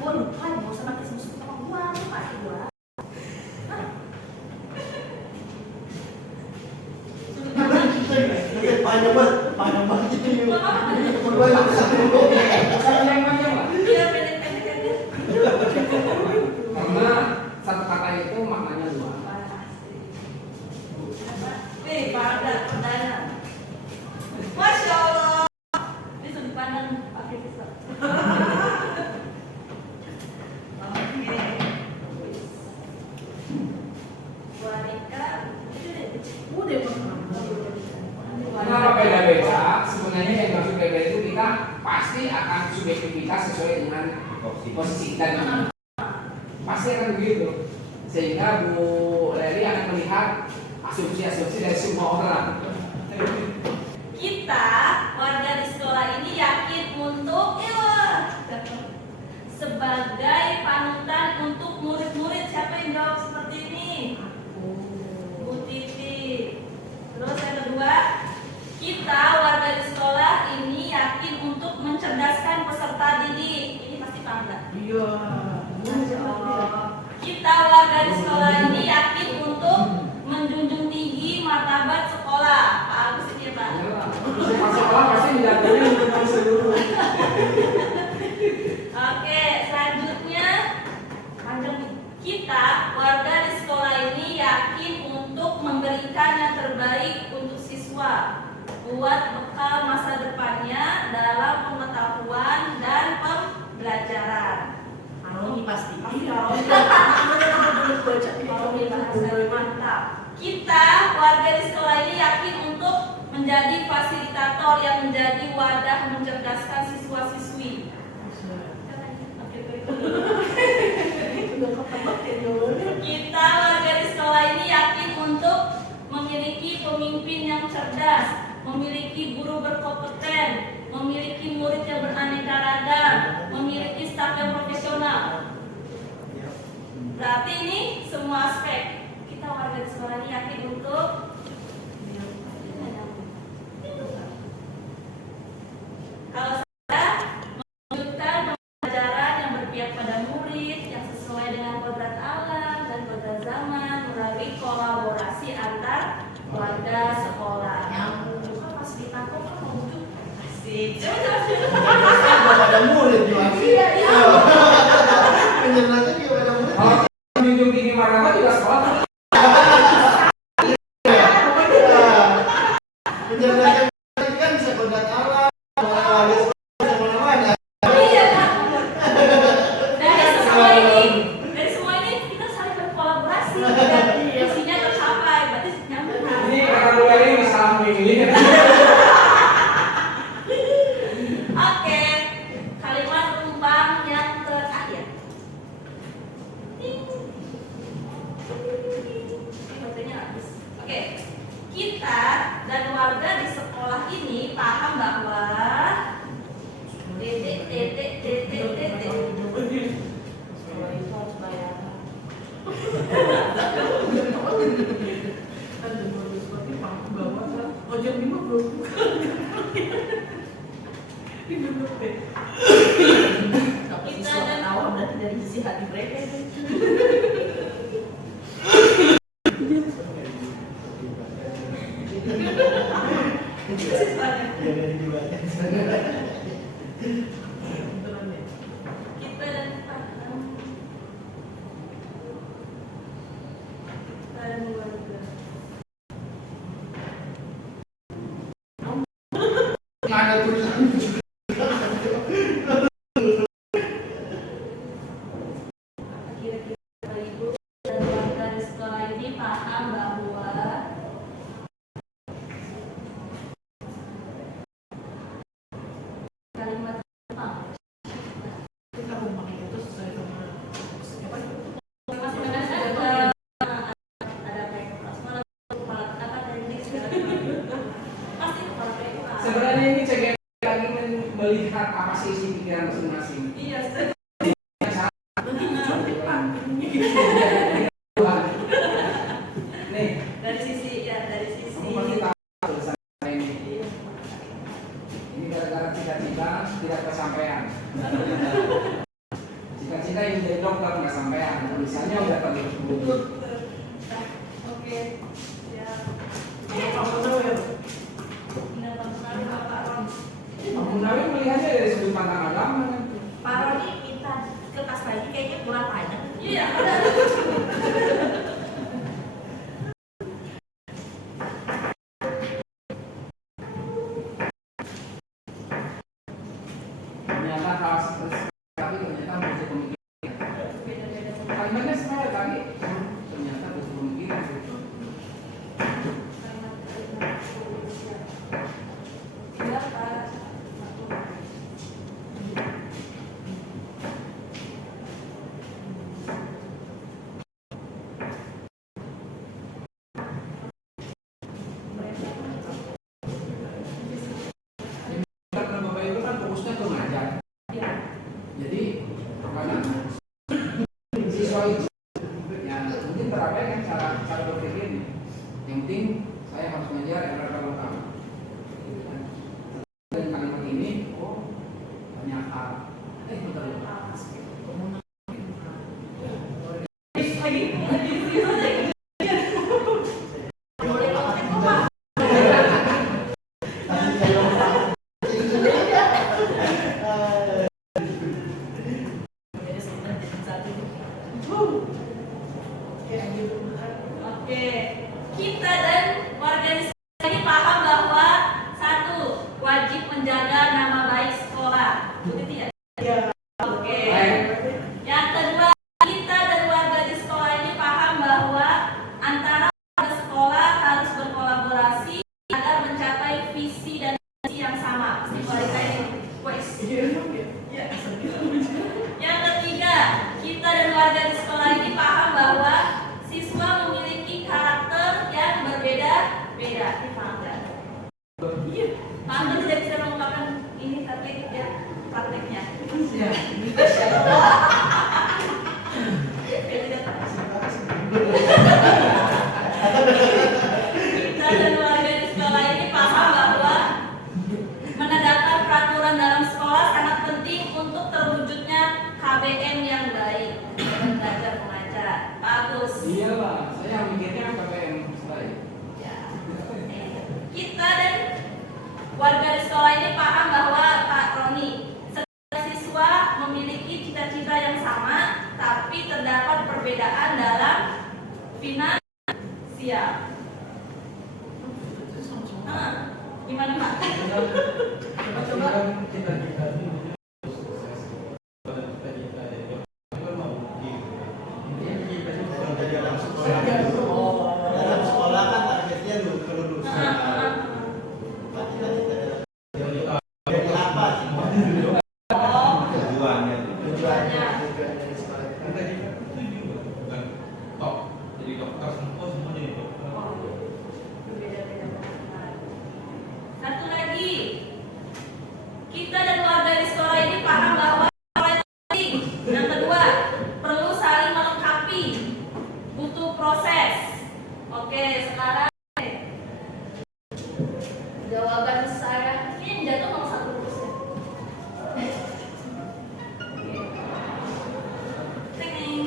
Gua lupa ya, mau sama tes musuh sama gua, lupa sih gua. panjang banget itu. Yang Panjang lah. Iya pendek-pendek aja. Karena satu kata itu maknanya luas. Wih, pada perdana. Masya Allah. Ini sudut pandang pakai pisau. Oke. Warika. Udah pernah. Kenapa beda-beda? Sebenarnya yang maksud beda itu kita pasti akan subjektivitas sesuai dengan posisi kita. Pasti akan begitu. Sehingga Bu Leri akan melihat asumsi-asumsi dari semua orang. Kita warga di sekolah ini yakin untuk sebagai panutan untuk murid-murid. Siapa yang jawab seperti ini? Bu Titi. Terus yang kedua, kita warga di sekolah ini yakin untuk mencerdaskan peserta didik. Ini pasti Bangga. Iya. Masya Allah. Kita warga di sekolah ini yakin untuk menjunjung tinggi martabat sekolah. Pak Agus ini ya Pak. Semua sekolah pasti menjaganya untuk seluruh. Oke, selanjutnya panjang nih. Kita warga di sekolah ini yakin untuk memberikan yang terbaik untuk siswa, buat bekal masa depannya dalam pengetahuan dan pembelajaran. Haroni pasti. Haroni bahasa mantap. Kita warga di sekolah ini yakin untuk menjadi fasilitator yang menjadi wadah mencerdaskan siswa-siswi. Kita warga di sekolah ini yakin untuk memiliki pemimpin yang cerdas, memiliki guru berkompeten, memiliki murid yang beraneka ragam, memiliki staf yang profesional. Berarti ini semua aspek. Kita warga di sekolah ini yakin untuk kalau saya melanjutkan pembelajaran yang berpihak pada murid, yang sesuai dengan kodrat alam dan kodrat zaman melalui kolaborasi antar warga sekolah. Yang kan pas ditangkap kan wujud asik. Coba Pada murid juga. Iya, iya. Penjelasan juga pada murid. Kalau menjunjung tinggi martabat juga sekolah. Penjelasan kan bisa kodrat alam, bisa mana-mana. Iya, Kak. Dari semua ini kita saling berkolaborasi dan visinya tercapai. Berarti nyambung. Ini karena Bu Leri ini salah memilih. Oke, kalimat penumpang yang terakhir. Ting. Ini baterainya habis. Oke, kita dan warga di sekolah ini paham bahwa titik. Sekolah itu harus bayar. Ada bagus seperti Pak bawa kan. Ojek 5 belum buka. Ini bener deh. Tapi Kita siswa dan- ketawa berarti dari sisi hati mereka itu. Beneran deh. Kita dan warga paham bahwa kalimat Kita mau pakai itu sesuai sama apa? masih ada kayak kepala apa teknik pasti kepala PA. Sebenarnya ini cegah lagi melihat apa sih isi pikiran masing-masing. Iya, Nih, dari sisi kamu pasti tahu tulisan ini. Ini gara-gara cita-cita tidak kesampaian. Cita-cita yang jadi dokter nggak sampean, tulisannya udah terlalu sebut. Oke, ya. Apa namanya? Pendapat sekali Bapak Ron. Abu Nawi melihatnya dari sudut pandang agama kan. Pak Roni minta kertas lagi kayaknya kurang banyak. Iya, benar. Ternyata hal seperti tapi ternyata butuh pemikiran. Beda-beda sama Kalimatnya sebenarnya tadi ternyata butuh pemikiran. kalimat-kalimat Indonesia. Tidak, Pak. Karena Bapak Ibu kan fokusnya ke ngajar. Iya. Jadi karena siswa itu ya mungkin terabaikan cara berpikirnya. Yang penting saya harus mengajar yang rata utama. Dan kalimat ini, oh banyak hal. Betul. Oke, kita dan warga di sekolah ini paham bahwa satu, wajib menjaga nama baik sekolah. Begitu ya? Iya. Oke. Baik. Yang kedua, kita dan warga di sekolah ini paham bahwa antara warga sekolah harus berkolaborasi agar mencapai visi dan misi yang sama. Pasti warga ini wes. Yang ketiga, kita dan warga di sekolah ini paham bahwa siswa memiliki karakter yang berbeda-beda. Ini paham nggak? Iya. Paham nggak? Tidak bisa mengungkapkan ini tapi ya prakteknya. Iya. Kita dan warga di sekolah ini paham bahwa menegakkan peraturan dalam sekolah sangat penting untuk terwujudnya KBM yang baik. Belajar mengajar. Bagus. Iyalah, saya mikirnya KPM baik. Ya. Kita dan warga di sekolah ini paham bahwa Pak Roni, setiap siswa memiliki cita-cita yang sama, tapi terdapat perbedaan dalam finansial. Gimana Pak? Coba. Dalam sekolah kan targetnya lulus. Bukan cita-cita dalam jadi apa sih? Oh, Tujuannya itu. tujuannya. Dari sekolah itu. Bukan top. Jadi dokter semua jadi dokter. Berbeda-beda pendapat. Satu lagi, kita dan warga di sekolah ini paham bahwa sekolah itu penting. Yang kedua, perlu saling melengkapi, butuh proses. Oke, sekarang jawaban saya ini yang jatuh nomor 1 terus ya. Ting.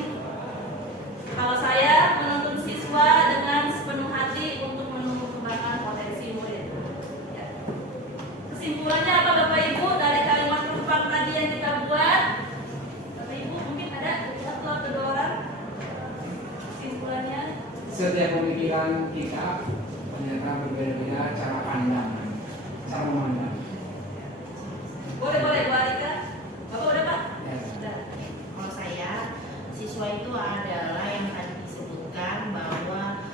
Kalau saya menuntun siswa dengan sepenuh hati untuk mengembangkan potensi murid. Ya. Kesimpulannya apa Bapak Ibu dari kalimat penumpang tadi yang kita buat? Bapak Ibu mungkin ada satu atau dua orang kesimpulannya. Setiap pemikiran kita ternyata berbeda-beda cara pandang, cara memandang. Boleh Bu Arika. Bapak udah Pak? Ya. Sudah. Kalau saya, siswa itu adalah yang tadi disebutkan bahwa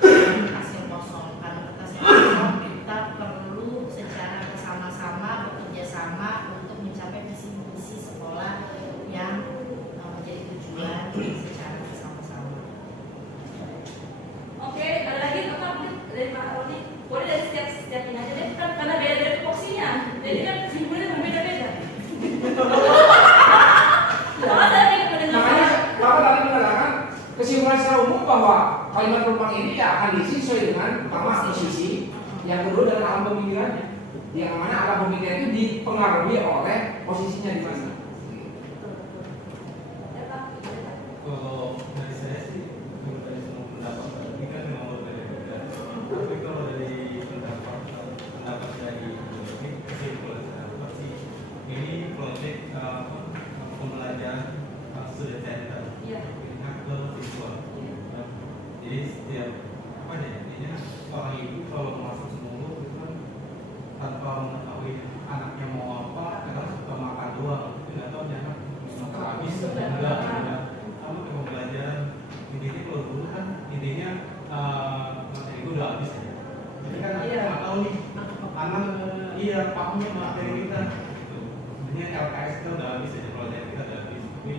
ya akan diisi sesuai dengan pertama posisi, yang kedua dengan alam pemikirannya. Yang mana alam pemikiran itu dipengaruhi oleh posisinya di mana. Kalau dari saya sih dari semua pendapat ini kan memang berbeda-beda. Tapi kalau dari pendapat dari ini kesimpulan saya pasti ini proyek pembelajaran student center pihak ke siswa. Jadi setiap apa ya intinya orang ibu kalau masuk semua itu kan tanpa mengetahui anaknya mau apa, kadang suka makan doang, tidak tahu dia anak makan habis enggak. Sama kayak pembelajaran intinya kalau dulu kan intinya materi gue udah habis ya. Jadi kan kita nggak tahu nih anak pahamnya materi kita. Intinya LKS kita udah habis aja, pelajaran kita udah habis. Tapi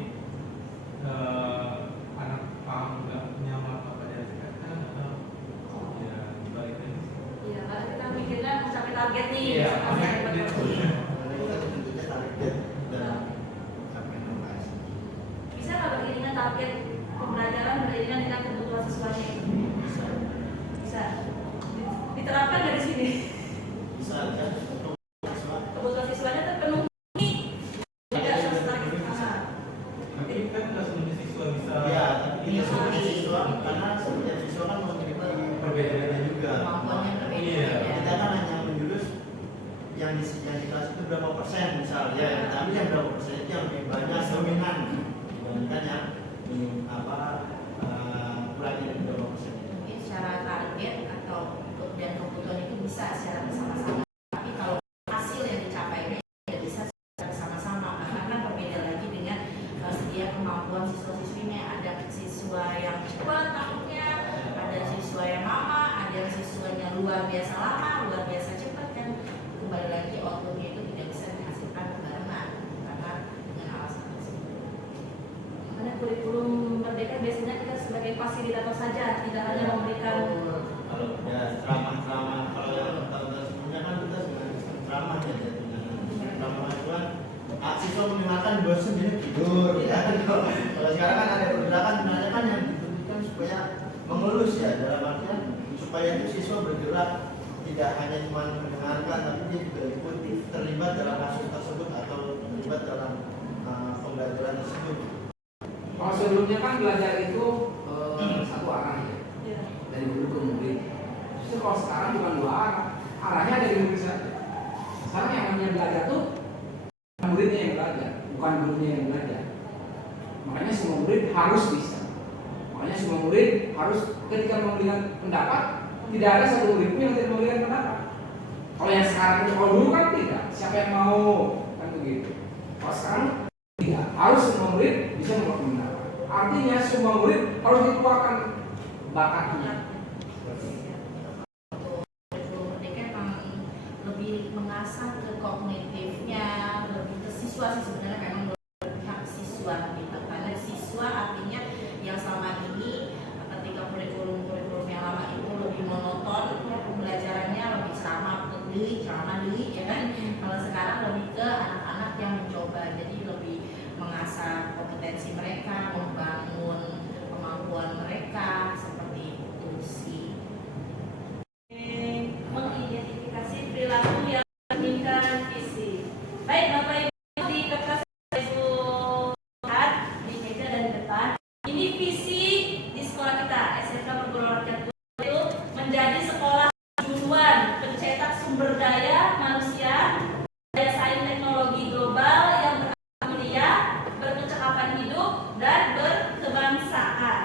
anak paham nggak nyaman apa pelajaran kita nggak tahu. Ya dibalik aja. Iya, karena kita mikirnya mau capai target nih. Iya, Sampai oke. betul. Kita tentunya target dan sampai inovasi. Bisa nggak beriringan target pembelajaran beriringan dengan kebutuhan siswanya itu? Bisa. Diterapkan dari sini. Bisa kan untuk siswa. Kebutuhan siswanya terpenuhi. Tidak harus target. Tapi kan nggak semua siswa bisa. Ya, tapi tidak semua siswa karena setiap siswa kan menerima berbeda-beda juga. Kemampuannya Iya. berbeda. Kita kan hanya menjurus yang di kelas itu berapa persen misalnya, tapi yang berapa persen itu yang lebih banyak dominan dibandingkan yang kurangnya dari berapa persen. Mungkin secara target atau dan kebutuhan itu bisa secara bersama-sama. Tapi kalau hasil yang dicapainya tidak bisa secara bersama-sama karena kan berbeda lagi dengan setiap kemampuan siswa-siswinya. Ada siswa yang cepat takutnya, ada siswa yang lama, ada yang siswanya luar biasa lama, luar biasa cepat kan. Kembali lagi outputnya itu tidak bisa dihasilkan barengan karena dengan alasan tersebut. Karena kurikulum merdeka biasanya kita sebagai fasilitator saja, tidak hanya memberikan. Kalau ya ceramah-ceramah, kalau yang tahun-tahun sebelumnya kan kita sebenarnya ceramah ya jadinya. Ceramah itu kan siswa mendengarkan bosan dia tidur ya. Kalau sekarang kan ada pergerakan sebenarnya kan yang dituntutkan supaya mengelus ya, dalam artian supaya itu siswa bergerak, tidak hanya cuma mendengarkan tapi dia juga ikut terlibat dalam kasus tersebut atau terlibat dalam pembelajaran tersebut. Kalau sebelumnya kan belajar itu satu arah ya, Ya. dari guru ke murid. Justru kalau sekarang bukan dua arah, arahnya dari murid saja. Sekarang yang namanya belajar tuh muridnya yang belajar, bukan gurunya yang belajar. Makanya semua murid harus bisa. Makanya semua murid harus ketika memberikan pendapat, tidak ada satu murid pun yang tidak memberikan pendapat. Kalau yang sekarang itu, kalau dulu kan tidak, siapa yang mau kan begitu. Kalau sekarang tidak, harus semua murid bisa membuat pendapat. Artinya semua murid harus dikeluarkan bakatnya. Kurikulum merdeka memang lebih mengasah ke kognitifnya, lebih ke siswa sih sebenarnya memang berpihak siswa gitu. Karena siswa artinya yang selama ini ketika kurikulum yang lama itu lebih monoton, pembelajarannya lebih ceramah deui ya kan. Kalau sekarang lebih ke anak-anak yang mencoba, jadi lebih mengasah kompetensi mereka, membangun kemampuan mereka seperti itu sih. Mengidentifikasi perilaku yang menginginkan visi. Baik Bapak Ibu di kertas Ibu lihat di meja dan di depan. Ini visi di sekolah kita SMK Perguruan Rakyat itu menjadi sekolah tujuan pencetak sumber daya manusia, daya saing teknologi global yang mulia, berkecakapan hidup dan berkebangsaan.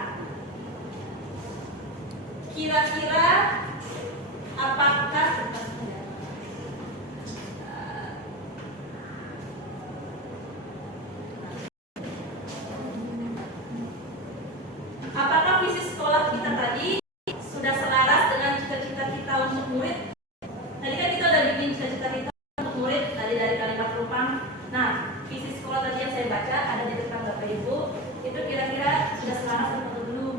Kira-kira apakah visi sekolah kita tadi sudah selaras dengan cita-cita kita untuk murid? Tadi kan kita udah bikin cita-cita kita untuk murid tadi dari kalimat perumpam. Nah, visi sekolah tadi yang saya baca ada di depan Bapak Ibu, itu kira-kira sudah selaras atau belum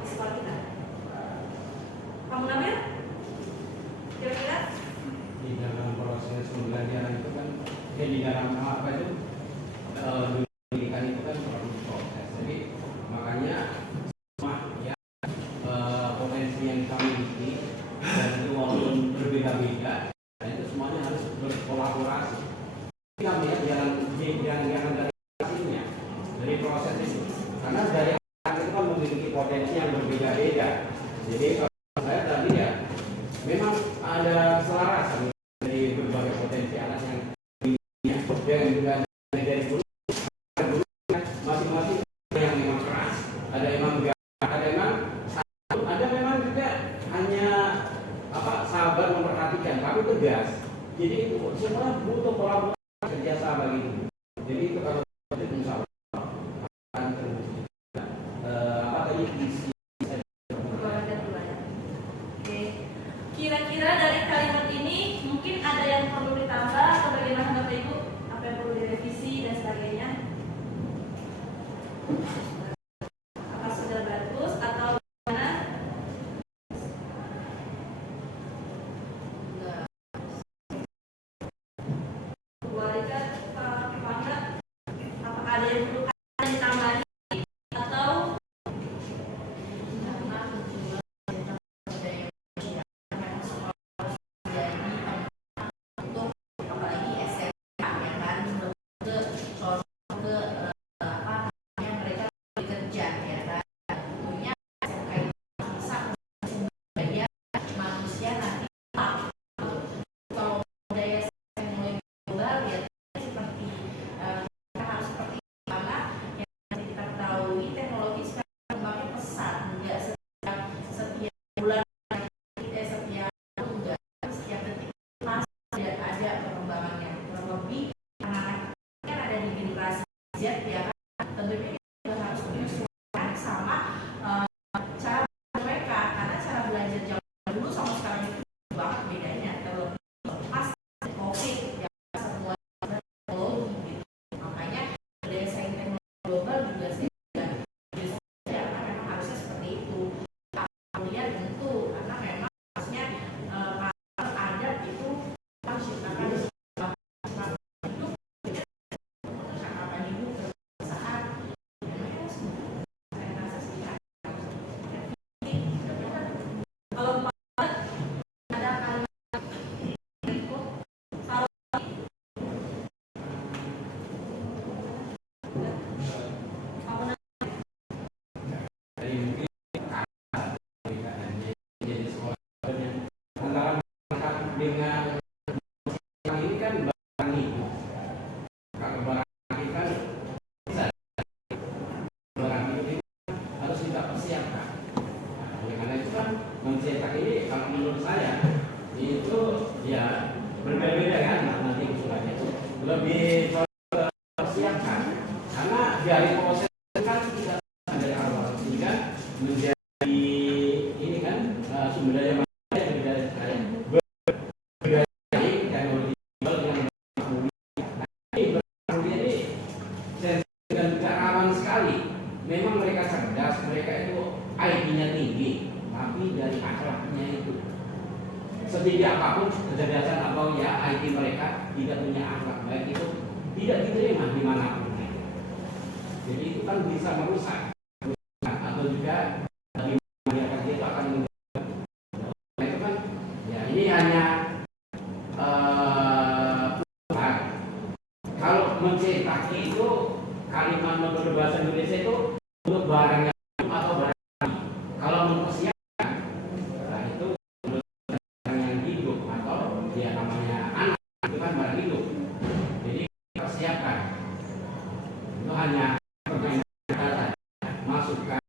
di sekolah kita? yang kami miliki, dan itu walaupun berbeda-beda, dan itu semuanya harus berkolaborasi. Kami ya jangan dari hasilnya, dari proses itu, karena dari anak itu kan memiliki potensi yang berbeda-beda. Jadi kalau saya tadi ya, memang ada keselarasan dari berbagai potensi anak yang dimiliki, dan juga dari dulu masing-masing yang memang keras, ada memang ada memang juga hanya sabar memperhatikan, tapi tegas. Jadi itu semua butuh kolaborasi kerjasama gitu. Jadi itu kalau itu insya Allah akan terbukti. Tadi visi Oke. Kira-kira dari kalimat ini mungkin ada yang perlu ditambah atau bagaimana Bapak Ibu? Apa yang perlu direvisi dan sebagainya? Apa sudah bagus atau bagaimana? Bu Alika, Pak Pangga, apakah ada yang perlu ditambahi atau apalagi SMA ya kan, ke contoh ke mereka bekerja ya kan, tentunya SMK itu bisa menjadi manusia nanti kalau budaya teknologi global ya seperti kita harus seperti mana yang nanti kita ketahui teknologi sekarang kembangnya pesat, enggak setiap bulan setiap enggak setiap detik pasti ada perkembangannya. Terlebih anak-anak kan ada di generasi Z ya kan, tentunya kita juga harus menyesuaikan sama cara mereka, karena cara belajar zaman dulu sama sekarang itu banget bedanya. Terlebih pas COVID ya semua teknologi gitu, makanya budaya saing teknologi global juga sih karena memang harusnya seperti itu. Kemudian tentu karena memang harusnya adat itu harus diciptakan di hidup, percakapan hidup, kebiasaan, saya rasa sih kalau ada kalimat itu kalau dari mungkin jadi sekolah yang antara dengan yang ini kan barang hidup. Kalau barang ini kan bisa barang hidup ini harus kita persiapkan. Nah, oleh karena itu kan mencetak ini kalau menurut saya itu ya berbeda-beda kan, nanti usulannya itu lebih persiapkan karena dari proses kan kita dari awal sehingga menjadi ini kan sumber daya manusia yang berdaya teknologi yang ini sensitif dan juga rawan sekali. Memang mereka cerdas, mereka itu IQ-nya tinggi, tapi dari akhlaknya itu setinggi apapun kecerdasan atau ya IQ mereka tidak punya akhlak baik, itu tidak diterima dimanapun. Jadi itu kan bisa merusak atau juga dari masyarakat itu akan itu kan ya ini hanya kalau mencetak itu kalimat menurut bahasa Indonesia itu untuk barang yang atau barang kalau mempersiapkan nah itu barang yang hidup atau ya namanya anak itu kan barang hidup, jadi persiapkan itu hanya masukkan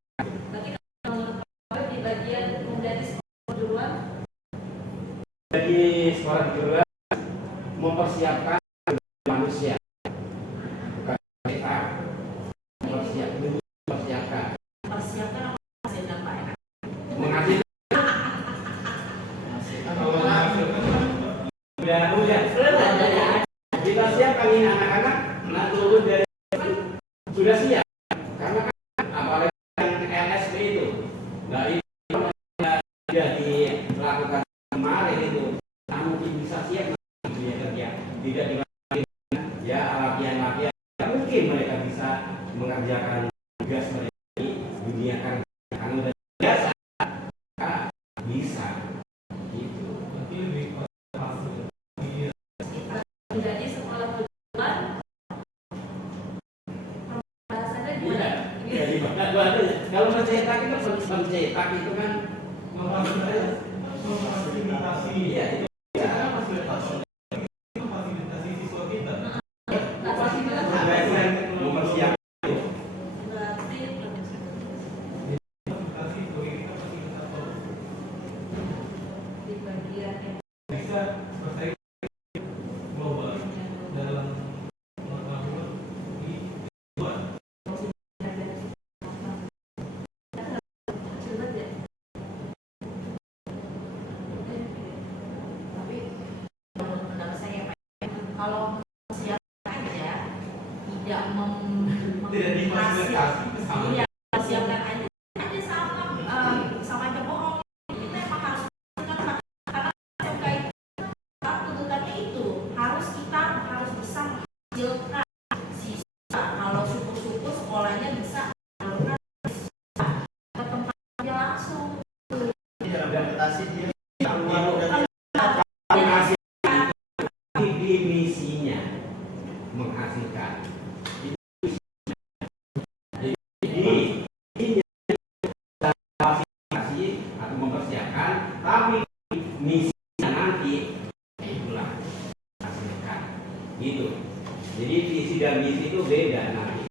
di bagian menjadi kejuruan jadi sekolah kejuruan mempersiapkan manusia bukan kita mempersiapkan persiapkan hasil dampaknya. menghasilkan udah kita siapkan ini anak-anak nah turun dari sudah siap karena kan apalagi yang LSP itu nah itu sudah dilakukan kemarin itu tak mungkin bisa siap dia kerja tidak dilakukan ya latihan-latihan tidak mungkin mereka bisa mengerjakan tugas mereka di dunia kerja karena sudah biasa bisa gitu. Berarti lebih pada hasil. Iya. Jadi setelah tujuan pembahasannya gimana? Jadi kalau mencetak itu mencetak itu kan Memfasilitasi. iya itu Memfasilitasi siswa kita. mempersiapkan Berarti Fasilitasi bagi kita fasilitator. di bagian yang Bisa bersaing global dalam pengetahuan di luar. sulit ya. Tapi menurut pendapat saya Pak, kalau siap aja tidak Tidak difasilitasi sama. iya siapkan aja sama aja bohong. Kita emang harus karena SMK itu tuntutannya itu harus bisa menghasilkan siswa. Kalau syukur-syukur sekolahnya bisa menghasilkan siswa ke tempatnya langsung. dalam implementasi dia keluar dari di misinya menghasilkan. Jadi ini fasilitasi atau mempersiapkan, tapi misinya nanti itulah hasilkan gitu. Jadi visi dan misi itu beda nanti.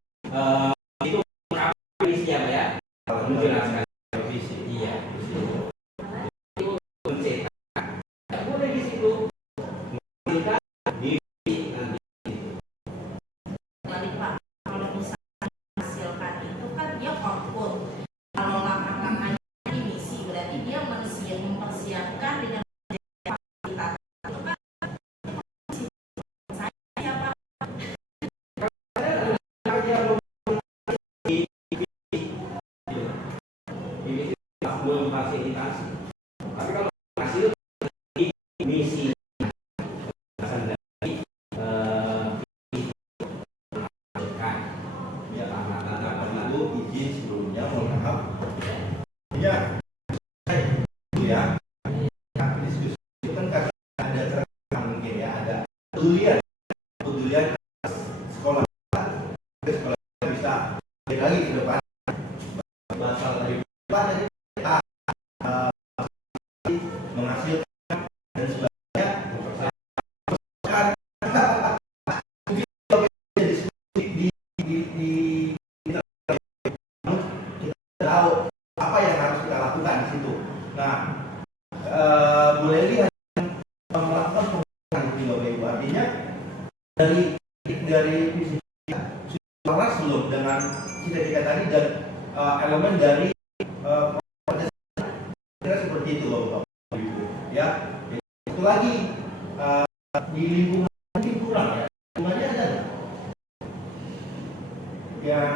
Itu misi apa ya? Kalau menjelaskan visi, iya. Itu mencetak. Tidak boleh di situ. Menghasilkan di nanti. Jadi Pak, kalau misalnya menghasilkan itu kan dia output. Kalau langkah-langkahnya di misi berarti dia mempersiapkan dengan fasilitas itu kan saya siapa Ini belum fasilitasi. Tapi kalau hasil di misi alasan dari menghasilkan Ya, tanda itu izin sebelumnya mohon maaf. Ya, ya. Diskusi itu kan karena ada keresahan mungkin ya, ada kepedulian sekolah sekolah bisa balik lagi ke depan. Basal dari depan dari kita menghasilkan dan sebagainya. Mempersiapkan. Mungkin kalau kita diskusi di kita tahu apa yang harus kita lakukan di situ. Nah, Bu Leli hanya melakukan pengurangan itu Bapak Ibu. Artinya dari visi kita sudah laras belum dengan cita-cita tadi dan elemen dari Pancasila. Kira seperti itu Bapak Ibu. Ya, itu lagi di lingkungan mungkin kurang ya. Lingkungannya ada nggak? Yang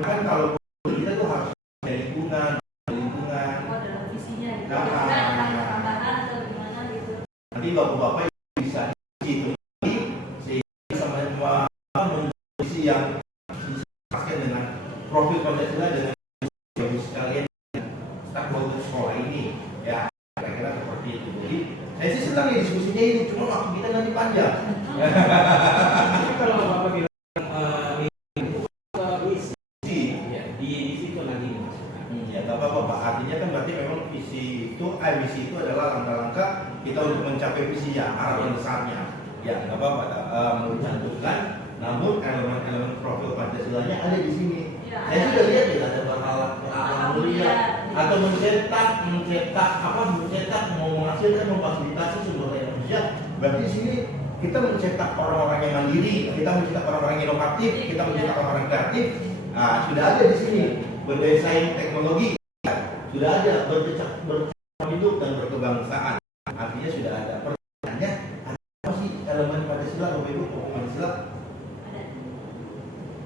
kan kalau kita tuh harus ada lingkungan. Oh, dalam visinya gitu. Nah. Kira-kira ada tambahan atau gimana gitu. Nanti bapak-bapak bisa hitung lagi sehingga sama mengisi yang disesuaikan dengan profil Pancasila dengan ibu sekalian stakeholder sekolah ini ya kira-kira seperti itu. Jadi saya sih senang ya diskusinya itu, cuma waktu kita nanti panjang. Tapi kalau Bapak bilang misi, ya, di situ nanti dimasukkan. Ya tak apa-apa Pak. Artinya kan berarti memang misi itu adalah langkah-langkah kita untuk mencapai visi yang harapan besarnya. Ya nggak apa-apa mencantumkan, namun elemen-elemen profil Pancasilanya ada di sini. Ya, Saya sudah lihat ya ada berhala mulia atau mencetak mau menghasilkan memfasilitasi sumber daya manusia. Berarti di sini kita mencetak orang-orang yang mandiri, kita mencetak orang-orang yang inovatif, kita mencetak orang-orang kreatif. Nah, sudah ada di sini berdesain teknologi, sudah ada bercecak hidup dan berkebangsaan. Artinya sudah ada. Pertanyaannya apa sih elemen Pancasila Bapak Ibu? Pancasila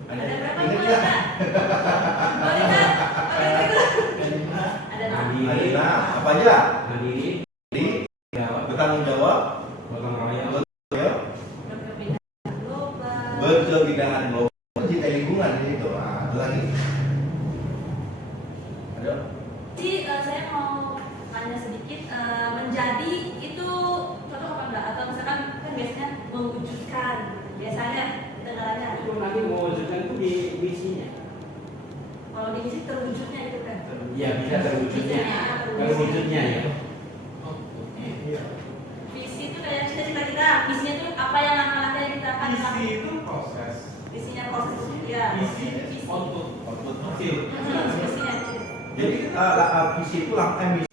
Ada berapa ingat bulan, nggak? Kak? Boleh, Kak? Ada enam. Mandiri, Nah, apa aja? mandiri, Jadi bertanggung jawab, gotong royong, ya, Berkebinekaan global. berkebinekaan global, cinta lingkungan itu. Nah, ada lagi. Ada? Jadi saya mau tanya sedikit menjadi itu cocok apa enggak? Atau misalkan kan biasanya mewujudkan, biasanya dengarannya. Itu nanti mewujudkan itu di visinya. Kalau di misi terwujudnya itu kan. Ya bisa terwujudnya. Terwujudnya ya. Visi itu kayak cita-cita kita. Visinya itu apa yang langkah-langkah yang kita akan lakukan. Visi itu proses. Visinya proses ya. Visi output hasil. Visinya. Jadi visi itu langkah misi.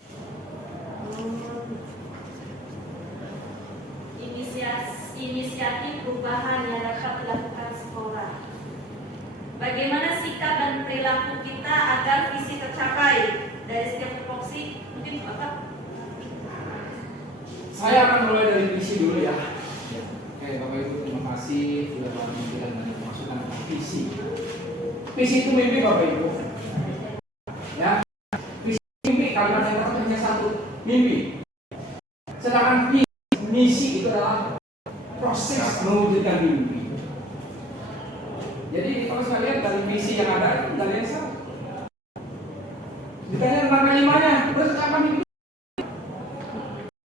Inisiatif perubahan yang dapat dilakukan sekolah. Bagaimana sikap dan perilaku kita agar visi tercapai dari setiap tupoksi? Mungkin Bapak. Saya akan mulai dari visi dulu ya. Oke, Bapak Ibu terima kasih sudah memberikan banyak masukan tentang visi. Visi itu mimpi Bapak Ibu. Ya, visi mimpi kalimat yang pertama hanya satu, mimpi. Sedangkan misi itu adalah proses mewujudkan mimpi. Jadi kalau sekalian dari visi yang ada itu dari yang sama. Ditanya tentang kelimanya, terus apa mimpi?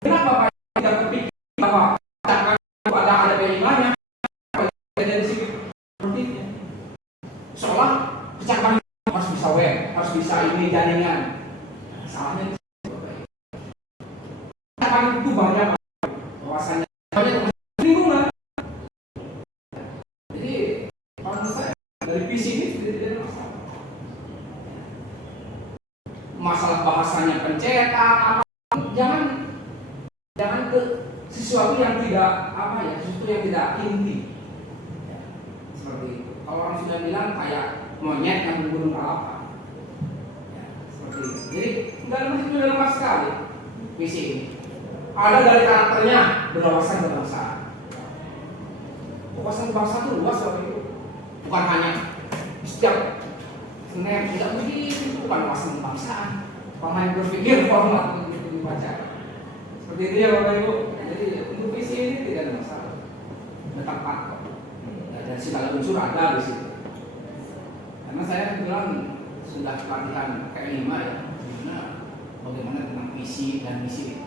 Kenapa Pak tidak berpikir bahwa ada kelimanya? Dari sisi produktifnya. Seolah kecakapan harus bisa web, harus bisa ini jaringan. Salahnya kecakapan itu banyak bahwasanya banyak lingkungan. Jadi kalau menurut saya dari visi ini tidak masalah. Masalah bahasanya pencetak apa, jangan ke sesuatu yang tidak apa ya, sesuatu yang tidak inti. Ya, seperti itu. Kalau orang sudah bilang kayak monyet yang membunuh kelapa. Ya, seperti itu. Jadi sudah lengkap sekali visi ini. Ada dari karakternya berwawasan kebangsaan. Wawasan bangsa itu luas Bapak Ibu. Bukan hanya setiap Senin, tidak begitu, bukan wawasan kebangsaan. Pemain berpikir format untuk dibaca. Seperti itu ya Bapak Ibu. Jadi untuk visi ini tidak ada masalah. Bertempat kok. Dan segala unsur ada di situ. Karena saya kebetulan sudah pelatihan kelima ya, bagaimana tentang visi dan misi.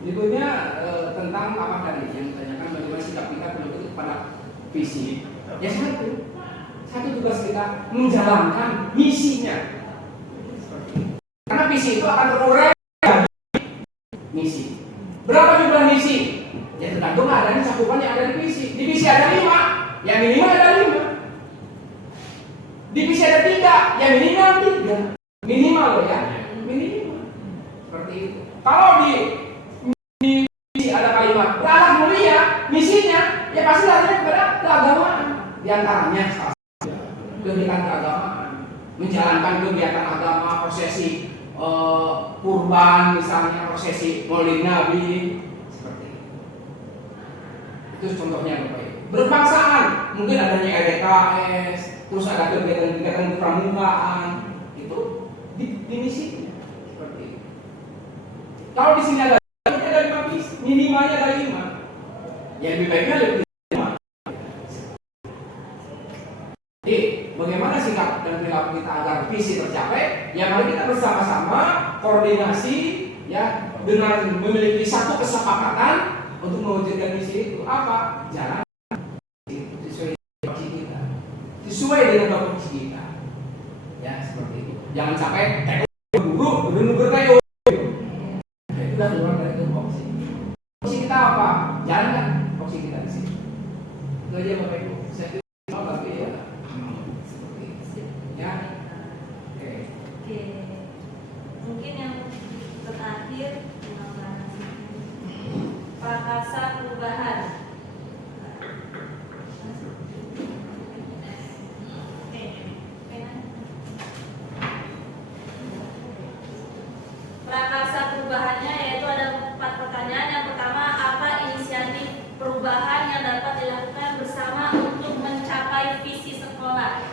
Berikutnya tentang apa tadi yang ditanyakan bagaimana sikap kita kepada visi. Ya satu tugas kita menjalankan misinya. Karena visi itu akan terurai dari misi. Berapa jumlah misi? Ya tergantung adanya cakupan yang ada di visi. Di visi ada 5, yang minimal ada 5. Di visi ada 3, yang minimal 3. Minimal loh ya, minimal. Seperti itu. Kalau di misi ada kalimat beralah mulia, misinya ya pasti larinya kepada keagamaan. Di antaranya kegiatan keagamaan, menjalankan kegiatan agama, prosesi kurban misalnya, prosesi Maulid Nabi, seperti itu. Itu contohnya Bapak Ibu. Berbangsaan, mungkin adanya RDKS, terus ada kegiatan-kegiatan pramukaan, itu di misinya seperti itu. Kalau di sini ada 5 misi, minimalnya ada 5. Ya lebih baiknya lebih 5. Jadi bagaimana sikap dan perilaku kita agar visi tercapai? Ya mari kita bersama-sama koordinasi ya dengan memiliki satu kesepakatan untuk mewujudkan misi itu. Apa? Jalan sesuai dengan visi kita, sesuai dengan visi kita. Ya seperti itu. Jangan sampai buru TO. Nah, itu dah keluar dari tupoksi. Visi kita apa? Jalankan visi kita di sini. Itu aja Bapak Ibu. Saya tapi ya. Ya. Oke. Mungkin yang terakhir prakarsa perubahan. Prakarsa perubahannya yaitu ada 4 pertanyaan. Yang pertama, apa inisiatif perubahan yang dapat dilakukan bersama untuk mencapai visi sekolah?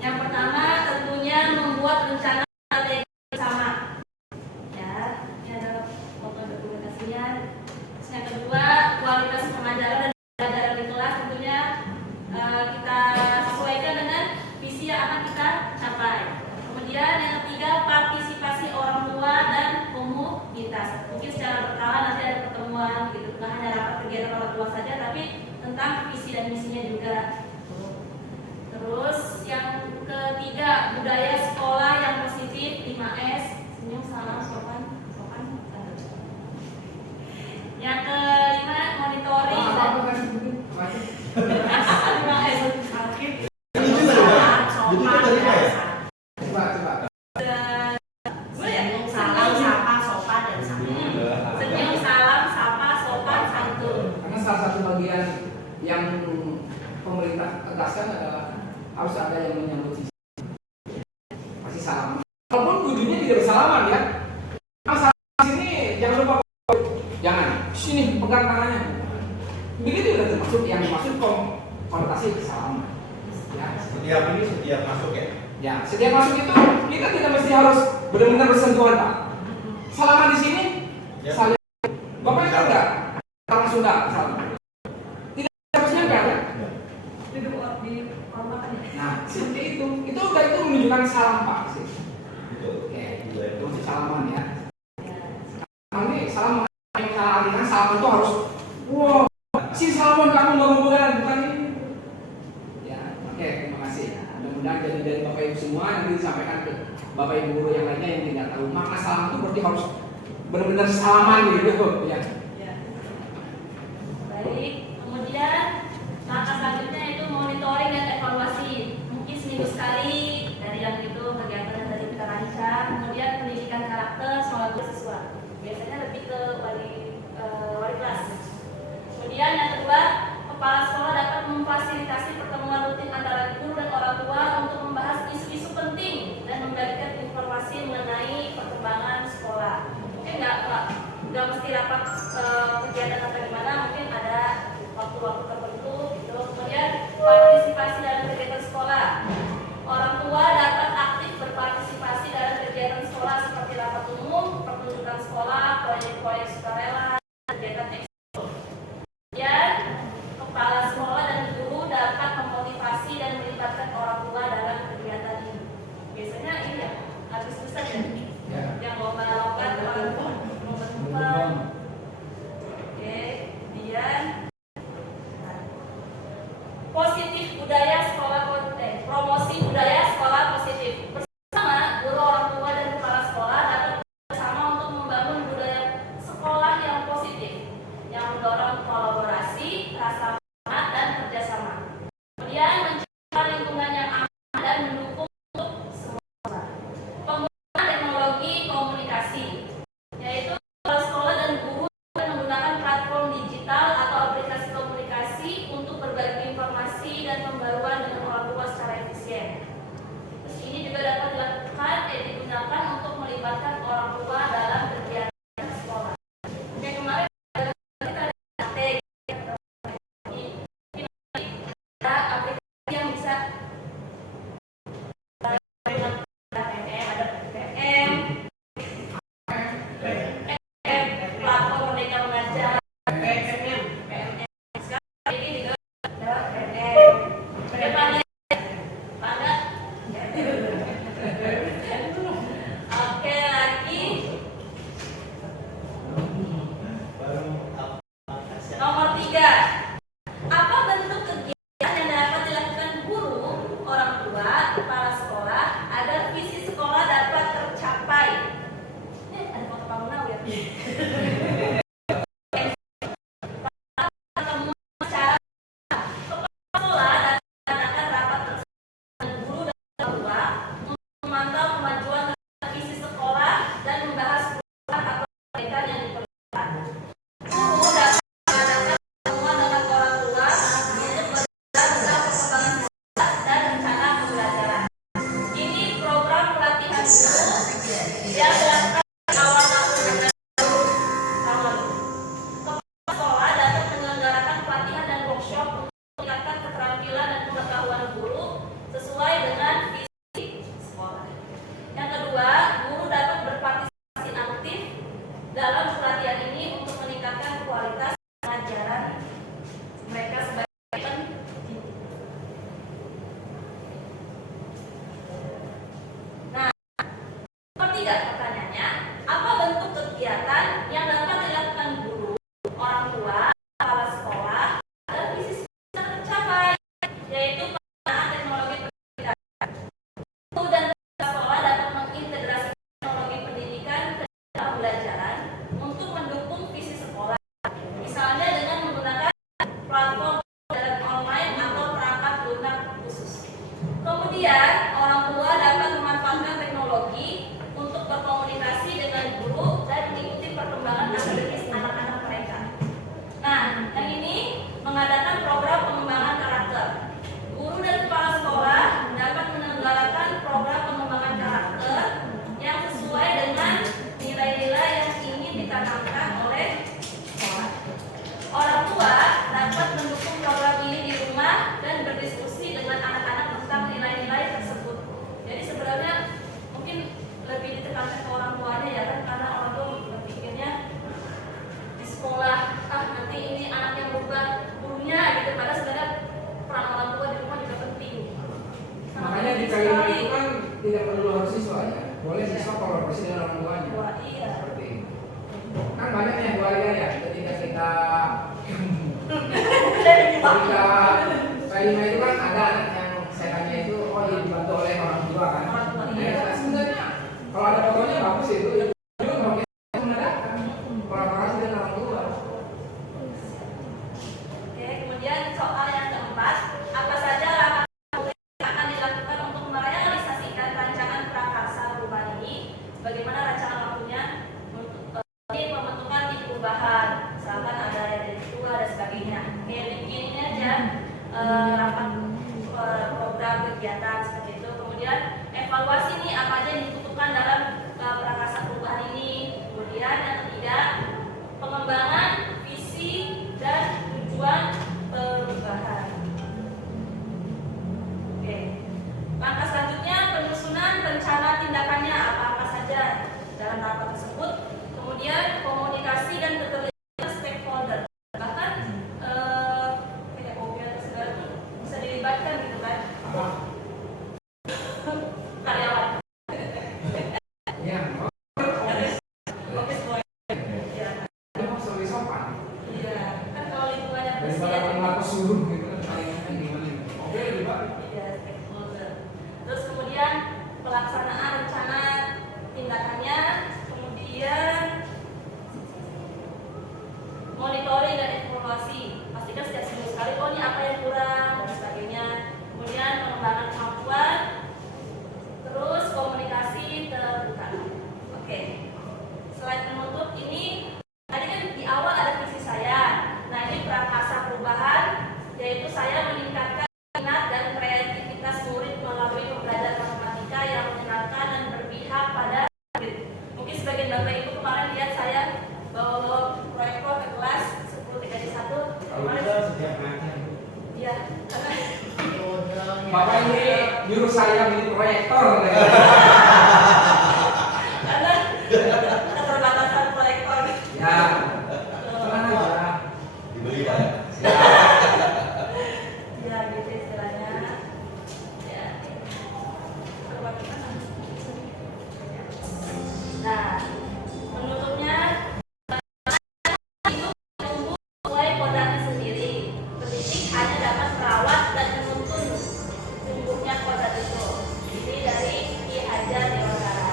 Yang pertama tentunya membuat rencana strategi bersama. Ya, ini adalah foto dokumentasinya. Terus yang kedua, luas saja, tapi tentang visi dan misinya juga. Terus yang ketiga, budaya sekolah yang positif, 5S, senyum, salam, sopan. Yang kelima, monitoring dan 5S. Itu juga dari mana ya? Coba. Senyum, salam, sapa, sopan, dan santun. Senyum, salam, sapa, sopan, santun. Karena salah satu bagian yang pemerintah tegaskan adalah harus ada yang menyambut sisi. Masih salaman. Walaupun ujungnya tidak bersalaman ya. Salam sini jangan lupa, jangan sini pegang tangannya. Begitu udah termasuk yang dimaksud konotasi salaman. Ya. Setiap ini setiap masuk ya. Ya, setiap masuk itu kita tidak mesti harus benar-benar bersentuhan, Pak. Salaman di sini, Ya. saling. Bapak ingat nggak? Orang Sunda, salam. Tidak harus nempel ya? Duduk di rumah kan ya? Nah, seperti itu menunjukkan salam, Pak. Betul. Oke, itu masih salaman ya. Salaman ini salam yang salah artikan salaman itu harus, wow, si salaman kamu nggak mau pegangan, bukan ini. Ya, oke, terima kasih. Mudah-mudahan jadi dari Bapak Ibu semua nanti disampaikan ke Bapak Ibu guru yang lainnya yang tidak tahu makna salam itu berarti harus benar-benar salaman gitu ya. Ya. Baik, kemudian langkah selanjutnya itu monitoring dan evaluasi. Mungkin seminggu sekali dari yang itu kegiatan yang tadi kita rancang. Kemudian pendidikan karakter soal siswa. Biasanya lebih ke wali kelas. Kemudian yang kedua, kepala sekolah dapat memfasilitasi pertemuan rutin antara guru dan orang tua untuk membahas isu-isu penting dan membagikan informasi mengenai perkembangan sekolah. Mungkin nggak mesti rapat kegiatan atau gimana, mungkin ada waktu-waktu tertentu gitu. Kemudian partisipasi dalam kegiatan sekolah. Orang tua dapat aktif berpartisipasi dalam kegiatan sekolah seperti rapat umum, pertunjukan sekolah, proyek-proyek sukarela, kegiatan ekskul. Kemudian kepala sekolah dan guru dapat memotivasi dan melibatkan orang tua dalam kegiatan ini. Biasanya ini ya, habis besar ya, yang lomba-lomba orang tua, lomba-lomba. Oke, kemudian positif budaya sekolah konten, promosi budaya sekolah positif. Bersama guru, orang tua, dan kepala sekolah dapat bersama untuk membangun budaya sekolah yang positif, yang mendorong kolaborasi, rasa semangat, dan kerjasama. Kemudian menciptakan lingkungan yang aman dan mendukung untuk semua. Penggunaan teknologi komunikasi, yaitu kepala sekolah dan guru menggunakan platform digital atau aplikasi komunikasi untuk berbagi informasi dan pembaruan dengan orang tua secara efisien. Terus ini juga dapat digunakan untuk melibatkan orang tua dalam kegiatan sekolah. Kayak kemarin kita ada aplikasi yang bisa ada PPM, platform Merdeka Mengajar, PMM. Sekarang ini juga ada PPM. Kedepannya, Bangga. Oke, lagi nomor 3. Apa bentuk kegiatan yang dapat dilakukan guru, orang tua, kepala sekolah agar visi sekolah dapat tercapai? Ada foto Pak Munawir ya. Pertemuan secara kepala sekolah dan mengadakan rapat bersama guru dan orang tua untuk memantau kemajuan visi sekolah dan membahas perubahan atau perbaikan yang diperlukan. Guru dapat mengadakan pertemuan dengan orang tua untuk berbicara tentang perkembangan sekolah dan rencana pembelajaran. Ini program pelatihan guru yang dilakukan di awal tahun lalu. Kepala sekolah dapat menyelenggarakan pelatihan dan workshop untuk meningkatkan keterampilan dan pengetahuan guru sesuai dengan visi sekolah. Yang kedua, guru dapat berpartisipasi aktif dalam pelatihan ini untuk meningkatkan kualitas pengajaran mereka sebagai pendidik. Nah, nomor 3 pertanyaannya, apa bentuk kegiatan yang dapat dilakukan guru, orang tua, kepala sekolah perkembangan akademis anak-anak mereka. Nah, yang ini mengadakan program pengembangan karakter. Guru dan kepala sekolah dapat menyelenggarakan program pengembangan karakter yang sesuai dengan nilai-nilai yang ingin ditanamkan oleh sekolah. Orang tua dapat mendukung program ini di rumah dan berdiskusi dengan anak-anak tentang nilai-nilai tersebut. Jadi sebenarnya mungkin lebih ditekankan ke orang tuanya ya kan, karena orang tua berpikirnya di sekolah nanti ini anak yang berubah gurunya gitu, padahal sebenarnya peran orang tua di rumah juga penting. Makanya di kalimat itu kan tidak perlu harus siswa ya, boleh siswa kolaborasi dengan orang tuanya. Wah, iya. Seperti itu. Kan banyak yang keluarga ya, ketika kita kalimat itu kan ada anak yang saya tanya itu, oh iya dibantu oleh orang tua kan. Orang tua, iya. Nah, sebenarnya kalau ada fotonya bagus itu kalau kita mengadakan kolaborasi dengan orang tua. Oke, kemudian soal yang keempat, apa saja langkah yang akan dilakukan untuk merealisasikan rancangan prakarsa perubahan ini? Bagaimana rancangan waktunya untuk pembentukan tim perubahan, misalkan ada yang kedua dan sebagainya. Oke, bikin aja rapat program kegiatan seperti itu. Kemudian evaluasi nih apa aja yang dibutuhkan dalam prakarsa perubahan ini. Kemudian yang ketiga, pengembangan visi dan tujuan perubahan. Oke. Langkah selanjutnya penyusunan rencana tindakannya apa-apa saja dalam rapat tersebut. Kemudian komunikasi dan keterlibatan stakeholder. Bahkan POP atau segala itu bisa dilibatkan gitu kan. Karyawan. Ya, Oke semua. Iya. lebih sopan. Iya. Kan kalau lingkungannya bersih Daripada ya, pengelapa suruh gitu kan, kalimatnya gimana? Oke, lebih baik. iya, stakeholder. Terus kemudian pelaksanaan rencana tindakannya, kemudian monitoring dan evaluasi. Pastikan setiap seminggu sekali, oh ini apa yang kurang dan sebagainya. Kemudian pengembangan kemampuan, terus komunikasi terbuka. Oke. Selain penutup ini, tadi kan di awal ada visi saya. Nah ini prakarsa perubahan, yaitu saya meningkatkan minat dan kreativitas murid melalui pembelajaran matematika yang menyenangkan dan berpihak pada murid. Mungkin sebagian bapak ibu kemarin lihat saya bawa proyektor ke kelas 10.31. Kalau Kemarin, kita setiap ngajar. iya, karena Bapak ini nyuruh saya beli proyektor. karena keterbatasan proyektor. Ya, tenang aja. Dibeli Pak ya. Ya gitu istilahnya. Ya. Nah, menutupnya hidup tumbuh sesuai kodratnya sendiri. Pendidik hanya dapat merawat dan menuntun tumbuhnya kodrat itu. Ini dari Ki Hajar Dewantara.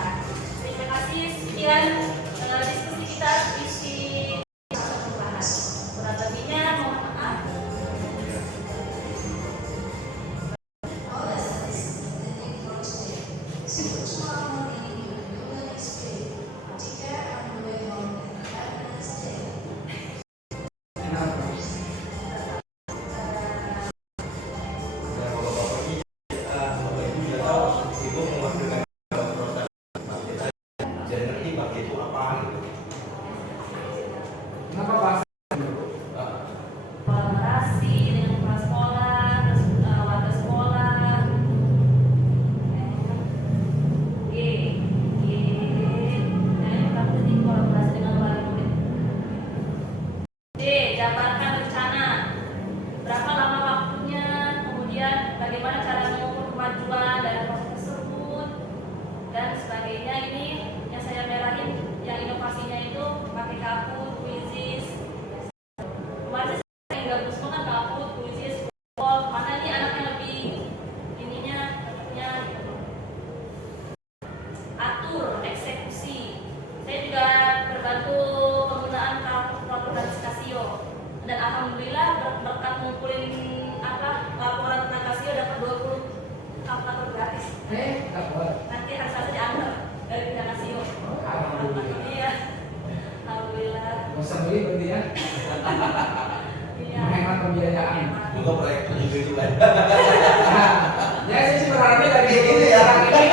Terima kasih, sekian diskusi kita visi perubahan. Kurang lebihnya mohon maaf. Bapak ini, Bapak Ibu sudah tahu, Ibu mewakilkan proses materi. Jadi ngerti bagi itu apa gitu. Kenapa bahasa? Kolaborasi dengan kepala sekolah, terus warga sekolah. Kamu tadi kolaborasi dengan wali murid. D. Jabarkan rencana. Berapa lama waktunya, kemudian bagaimana cara mengukur kemajuan dari proses tersebut, dan sebagainya. Ini yang saya merahin, yang inovasinya itu pakai Kahoot, Quizzes. Kemarin saya gabung semua kan Kahoot, Quizzes, Google. Mana nih anak yang lebih ininya, cocoknya gitu. Atur eksekusi. Saya juga berbantu penggunaan peraturan Casio. Ada Soli berarti ya. Iya. Menghemat pembiayaan. Juga proyek juga itu kan. Ya saya sih berharapnya dari Kayak gitu ya. sekarang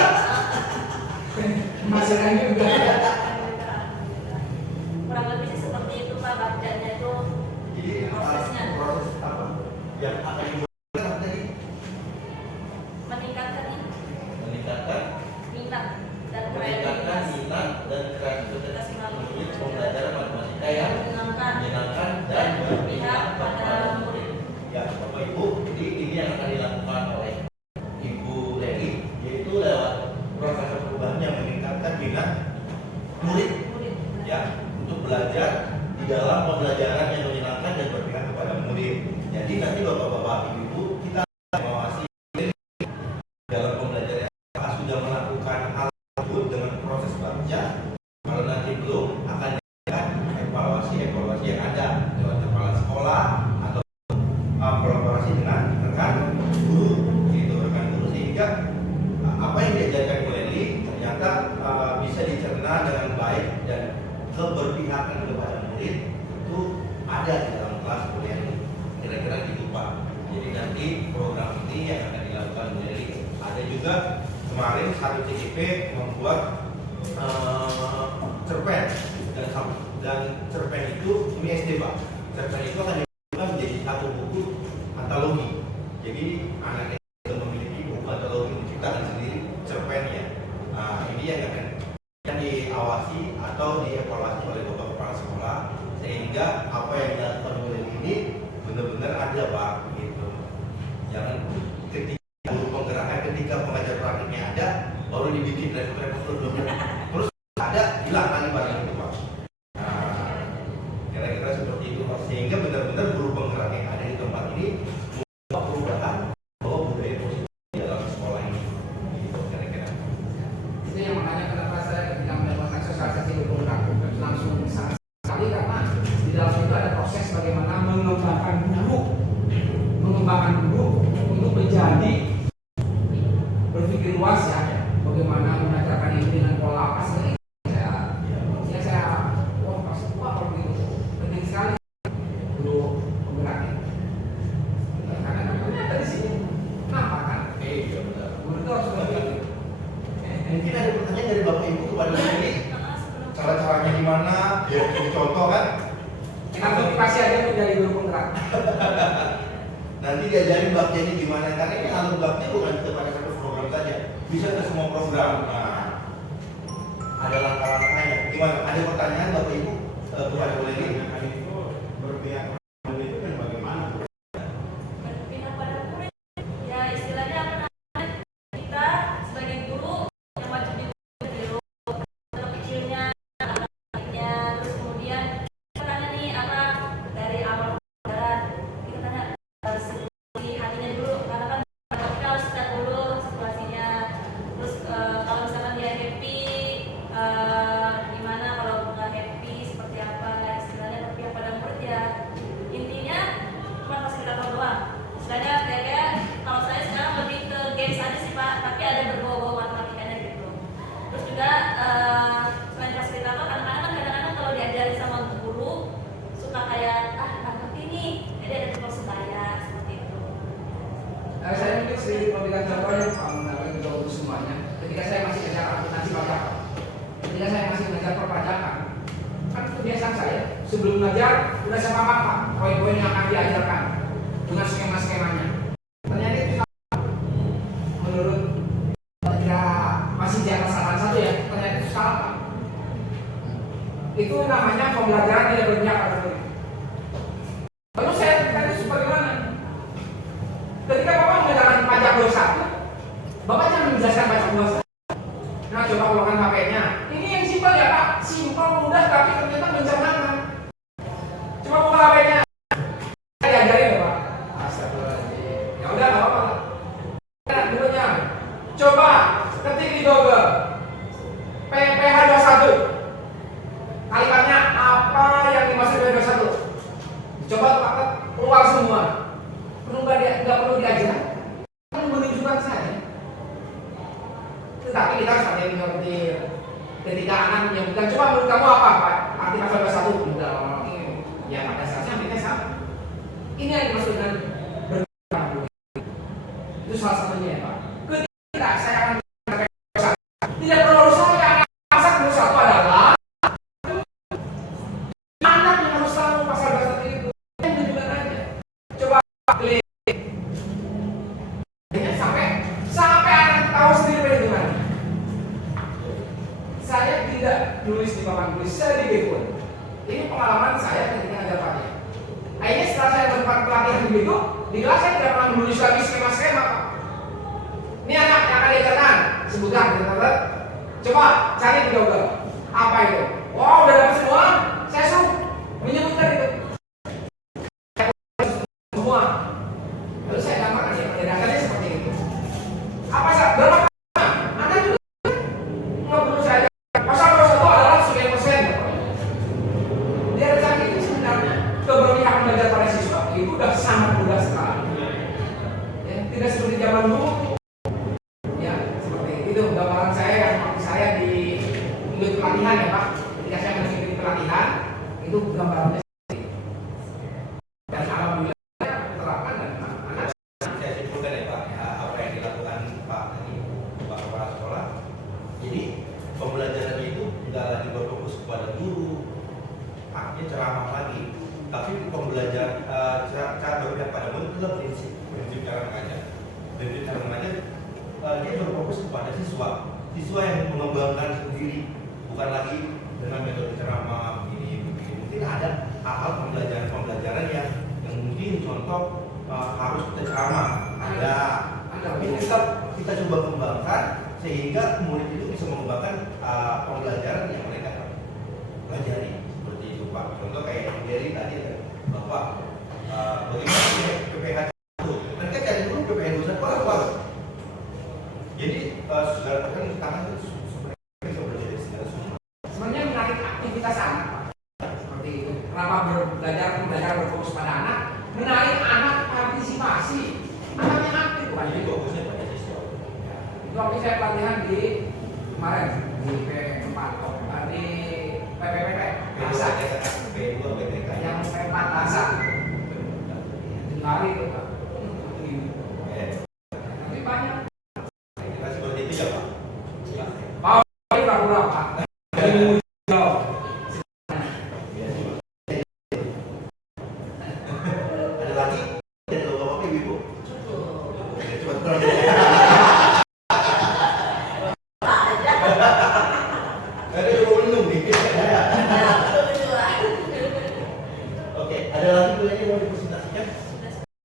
ini masukan juga. Kurang lebih sih seperti itu Pak, bacanya itu Jadi prosesnya proses apa yang akan dibuat apa tadi? meningkatkan ini, Meningkatkan minat dan meningkatkan kreativitas. minat dan kreativitas unit pembelajaran matematika yang Menyenangkan menyenangkan dan dan berpihak berpihak kepada pada murid. Ya, Bapak Ibu, jadi ini yang akan dilakukan oleh Ibu Leli, yaitu lewat proses perubahan yang meningkatkan minat murid, murid. ya, untuk belajar di dalam pembelajaran yang menyenangkan dan berpihak kepada murid. Jadi nanti Bapak-bapak, Ibu, kita mengawasi dalam pembelajaran apakah sudah melakukan hal tersebut dengan proses baca. Kalau nanti belum, akan dilakukan evaluasi yang ada lewat kepala sekolah atau kolaborasi dengan rekan guru, gitu, rekan guru, sehingga apa yang diajarkan Bu Leli ternyata bisa dicerna dengan baik dan keberpihakan kepada murid itu ada di dalam kelas Bu Leli. Kira-kira gitu Pak. Jadi nanti program ini yang akan dilakukan Bu Leli. Ada juga kemarin satu CIP membuat cerpen dan cerpen itu ini SD Pak. Cerpen itu akan dibuat menjadi satu buku antologi. Jadi anak SD memiliki buku antologi menciptakan sendiri cerpennya. Nah, ini yang akan diawasi atau dievaluasi oleh Bapak Kepala Sekolah sehingga apa yang dilakukan oleh ini benar-benar ada Pak gitu. Jangan ketika guru penggerakkan, ketika pengajar praktiknya ada baru dibikin repot-repot terus ada hilang lagi barang itu Pak. Nah, kira-kira seperti itu Pak, sehingga benar-benar guru penggerak yang ada di tempat ini membawa perubahan, bahwa budaya positif di dalam sekolah ini gitu, kira-kira. Itu yang makanya kenapa saya ketika melakukan sosialisasi hukum langsung sangat sekali, karena di dalam itu ada proses bagaimana mengembangkan guru untuk menjadi berpikir luas ya, bagaimana mengajarkan ini dengan pola apa sih. Saya wah pasti kalau begitu penting sekali guru penggeraknya. Karena ada di sini kenapa kan? Iya benar. Guru itu harus begitu. Mungkin ada pertanyaan dari Bapak Ibu kepada ini, cara-caranya gimana? Ya, contoh kan? Kita motivasi aja menjadi guru penggerak. Nanti diajarin baknya ini gimana? Karena ini alur baknya bukan kepada satu program saja, bisa ke semua program. Nah, ada langkah-langkahnya. Gimana? Ada pertanyaan Bapak Ibu kepada Bu Leli? Itu berpihak kepada itu kan bagaimana? Berpihak pada murid. Ya istilahnya apa namanya? Kita sebagai guru yang wajib ditiru anak kecilnya, anak-anaknya, terus kemudian kita tanya nih apa dari awal pembelajaran, kita tanya situasi hatinya dulu, karena kan kita harus lihat dulu situasinya. Terus kalau misalkan dia happy, gimana kalau nggak happy, seperti apa, istilahnya berpihak pada murid ya. Intinya cuma fasilitator doang. Istilahnya kayak kalau saya sekarang lebih ke games aja sih Pak, tapi ada berbau-bau matematikanya gitu. Terus juga selain fasilitator, anak-anak kan kadang-kadang kalau diajarin sama guru suka kayak nggak ngerti nih, jadi ada tukar sebaya seperti itu. Saya mungkin sedikit memberikan contoh ya, Pak Munawar juga untuk semuanya. Ketika saya masih mengajar akuntansi pajak, ketika saya masih mengajar perpajakan, kan kebiasaan saya sebelum mengajar udah saya paham Pak poin-poin yang akan diajarkan dengan skema-skemanya. Ternyata itu salah. Menurut ya masih di atas satu ya, ternyata itu salah Pak. Itu namanya pembelajaran tidak berpihak pada murid. Lalu saya tanya seperti mana? Ketika Bapak mengajarkan pajak 21, Bapak jangan menjelaskan pajak 21. Nah, coba keluarkan HP-nya. Ini yang simpel ya Pak, simpel mudah tapi ternyata mencernakan. Coba buka HP-nya. Saya diajarin ya Pak. Astagfirullahaladzim. Ya udah nggak apa-apa. Nah, berikutnya, coba ketik di Google PPH 21. Kalimatnya apa yang dimaksud PPH 21? Coba Pak keluar semua. Nggak perlu diajar, kan menunjukkan saya. Tetapi kita harus ada yang mengerti. Ketika anak menyebutkan, coba menurut kamu apa Pak? Arti pasal 21 udah Ini yang dimaksud dengan bergabung. Itu salah satunya ya Pak. Ketika saya akan tidak perlu saya akan masak satu adalah anak yang harus tahu pasal bahasa itu yang tunjukkan aja. Coba klik sampai anak tahu sendiri perhitungannya. Saya tidak nulis di papan tulis, saya di Bepun. Ini pengalaman saya ketika ngajar Pak. Akhirnya setelah saya bertempat pelatihan begitu, di kelas saya tidak pernah menulis lagi skema-skema Pak. Ini anak yang akan diajarkan, sebutkan, teman-teman. Coba cari di Google. Apa itu? Wow, udah dapat semua. Saya suruh menyebutkan itu. Semua. Lalu saya gambarkan ya, dasarnya seperti itu. Apa sih? Berapa? Anda juga nggak perlu saya ajarkan. Pasal 21 adalah 9%. Dia rencana itu sebenarnya keberpihakan belajar pada siswa itu sudah sangat mudah sekali. Ya, tidak seperti zaman dulu. Ya, seperti itu gambaran saya yang waktu saya di ikut pelatihan ya Pak. Ketika saya mengikuti pelatihan itu gambarannya seperti itu. Dan alhamdulillah terapkan dan anak. Saya simpulkan ya Pak, apa yang dilakukan Pak tadi, Pak Kepala Sekolah. Jadi pembelajaran itu tidak lagi berfokus kepada guru, artinya ceramah lagi, tapi pembelajaran cara berpihak pada murid itu adalah prinsip cara mengajar. Prinsip cara mengajar dia berfokus kepada siswa yang mengembangkan sendiri, bukan lagi dengan metode ceramah ini. Mungkin ada hal-hal pembelajaran yang mungkin contoh harus kita ceramah ada, tapi tetap kita coba kembangkan sehingga murid itu bisa mengembangkan pembelajaran yang mereka pelajari seperti itu Pak. Contoh kayak dari tadi bahwa bagaimana PPH 1 mereka cari dulu PPH 21 apa? Jadi segala kan tangan itu bisa belajar segala semua. Sebenarnya menarik aktivitas anak Pak. Seperti itu. Kenapa belajar berfokus pada anak? Menarik anak partisipasi. Anak yang aktif bukan Jadi itu. fokusnya pada siswa. Itu waktu saya pelatihan di kemarin di P4 di PPPP bahasa P2 PPK yang P4 bahasa lari itu Pak. Tapi banyak. Kita seperti itu ya Pak. Pak ini pura-pura Pak. Ada lagi? Ada bapak ibu? Coba kurang. Ada yang mau minum nih. Oke, ada lagi yang mau dipresentasikan?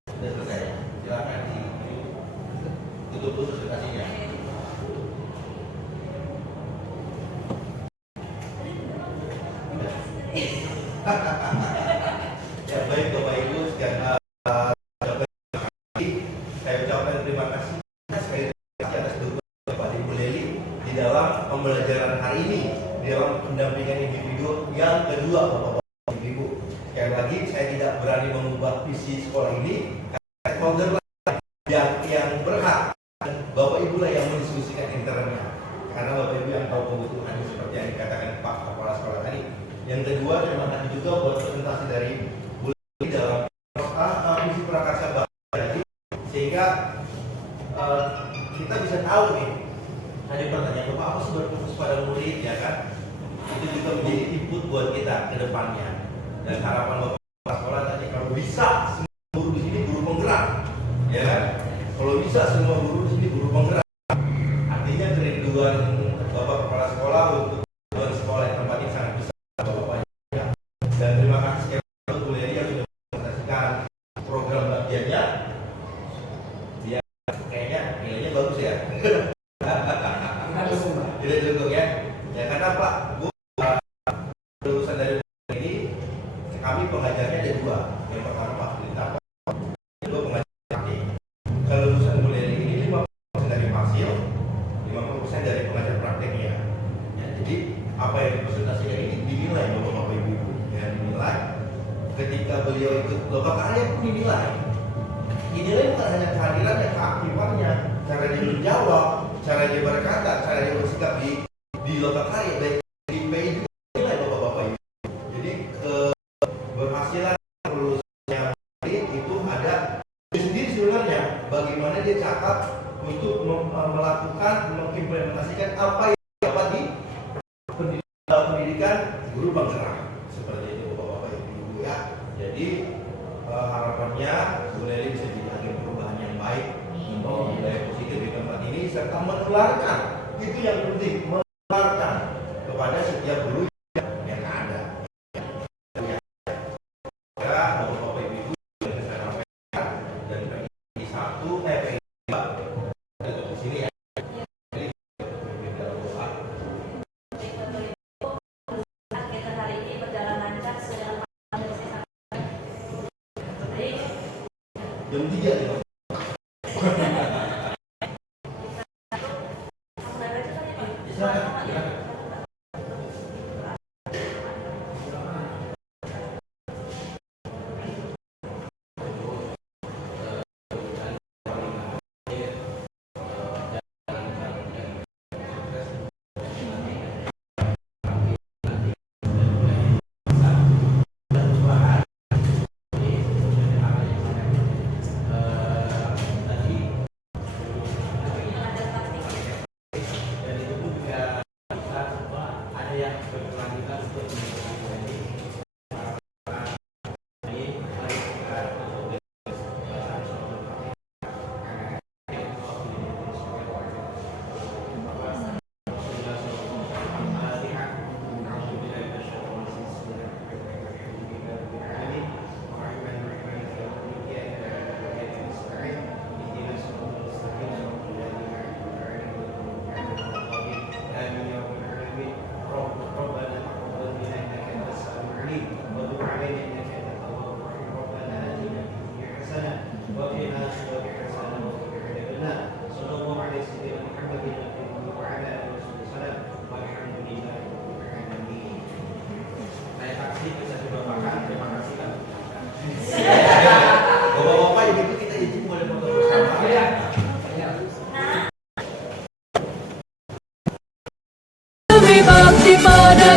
Sudah selesai. Silakan ditutup dulu presentasinya. Ya baik Bapak Ibu sekian saya ucapkan terima kasih sekali lagi atas dukungan Pak Ibu Leli di dalam pembelajaran hari ini di dalam pendampingan individu yang kedua Bapak Ibu. Sekali lagi saya tidak berani mengubah visi sekolah ini karena stakeholder yang berhak Bapak Ibu lah yang mendiskusikan internalnya karena Bapak Ibu yang tahu kebutuhan seperti yang dikatakan Pak Kepala Sekolah tadi. Yang kedua terima kasih juga buat presentasi dari Bu Leli dalam visi prakarsa Bapak sehingga kita bisa tahu nih tadi pertanyaan Bapak apa sih berfokus pada murid ya kan itu juga menjadi input buat kita ke depannya dan harapan Bapak Sekolah tadi kalau bisa semua guru di sini guru penggerak ya kan kalau bisa semua guru di sini guru penggerak artinya kerinduan Bapak Kepala Sekolah untuk tujuan sekolah yang tempat ini sangat besar Bapak ya. Dan terima kasih sekali lagi Bu Leli yang sudah mempresentasikan program bagiannya dia kayaknya nilainya bagus ya Kita dukung Pak. tidak dukung ya karena Pak Bu lulusan dari ini kami pengajarnya ada dua yang pertama Pak Lita yang kedua pengajar praktik kalau lulusan Bu Leli ini 50% dari hasil 50% dari pengajar prakteknya ya, jadi apa yang dipresentasikan ini dinilai oleh Bapak Ibu ya dinilai ketika beliau ikut lomba karya pun dinilai bukan hanya kehadiran dan keaktifannya cara dia menjawab cara dia berkata cara dia bersikap di lomba karya baik di PI juga dinilai Bapak-Bapak Ibu jadi keberhasilan lulusnya itu mana dia cakap untuk melakukan, mengimplementasikan apa yang dapat di pendidikan guru penggerak seperti itu Bapak Ibu ya. Jadi harapannya Bu Leli bisa jadi agen perubahan yang baik, membawa budaya positif di tempat ini serta menularkan, itu yang penting, menularkan kepada setiap guru yang ada. Ya, Bapak Ibu yang saya sampaikan dan PI 1, PI 2 di sini ya. Kita hari ini berjalan lancar sesuai yang saya sampaikan. Baik. Jam 3 ya. Bapak-bapak Ibu kita izin boleh foto bersama. Berbakti pada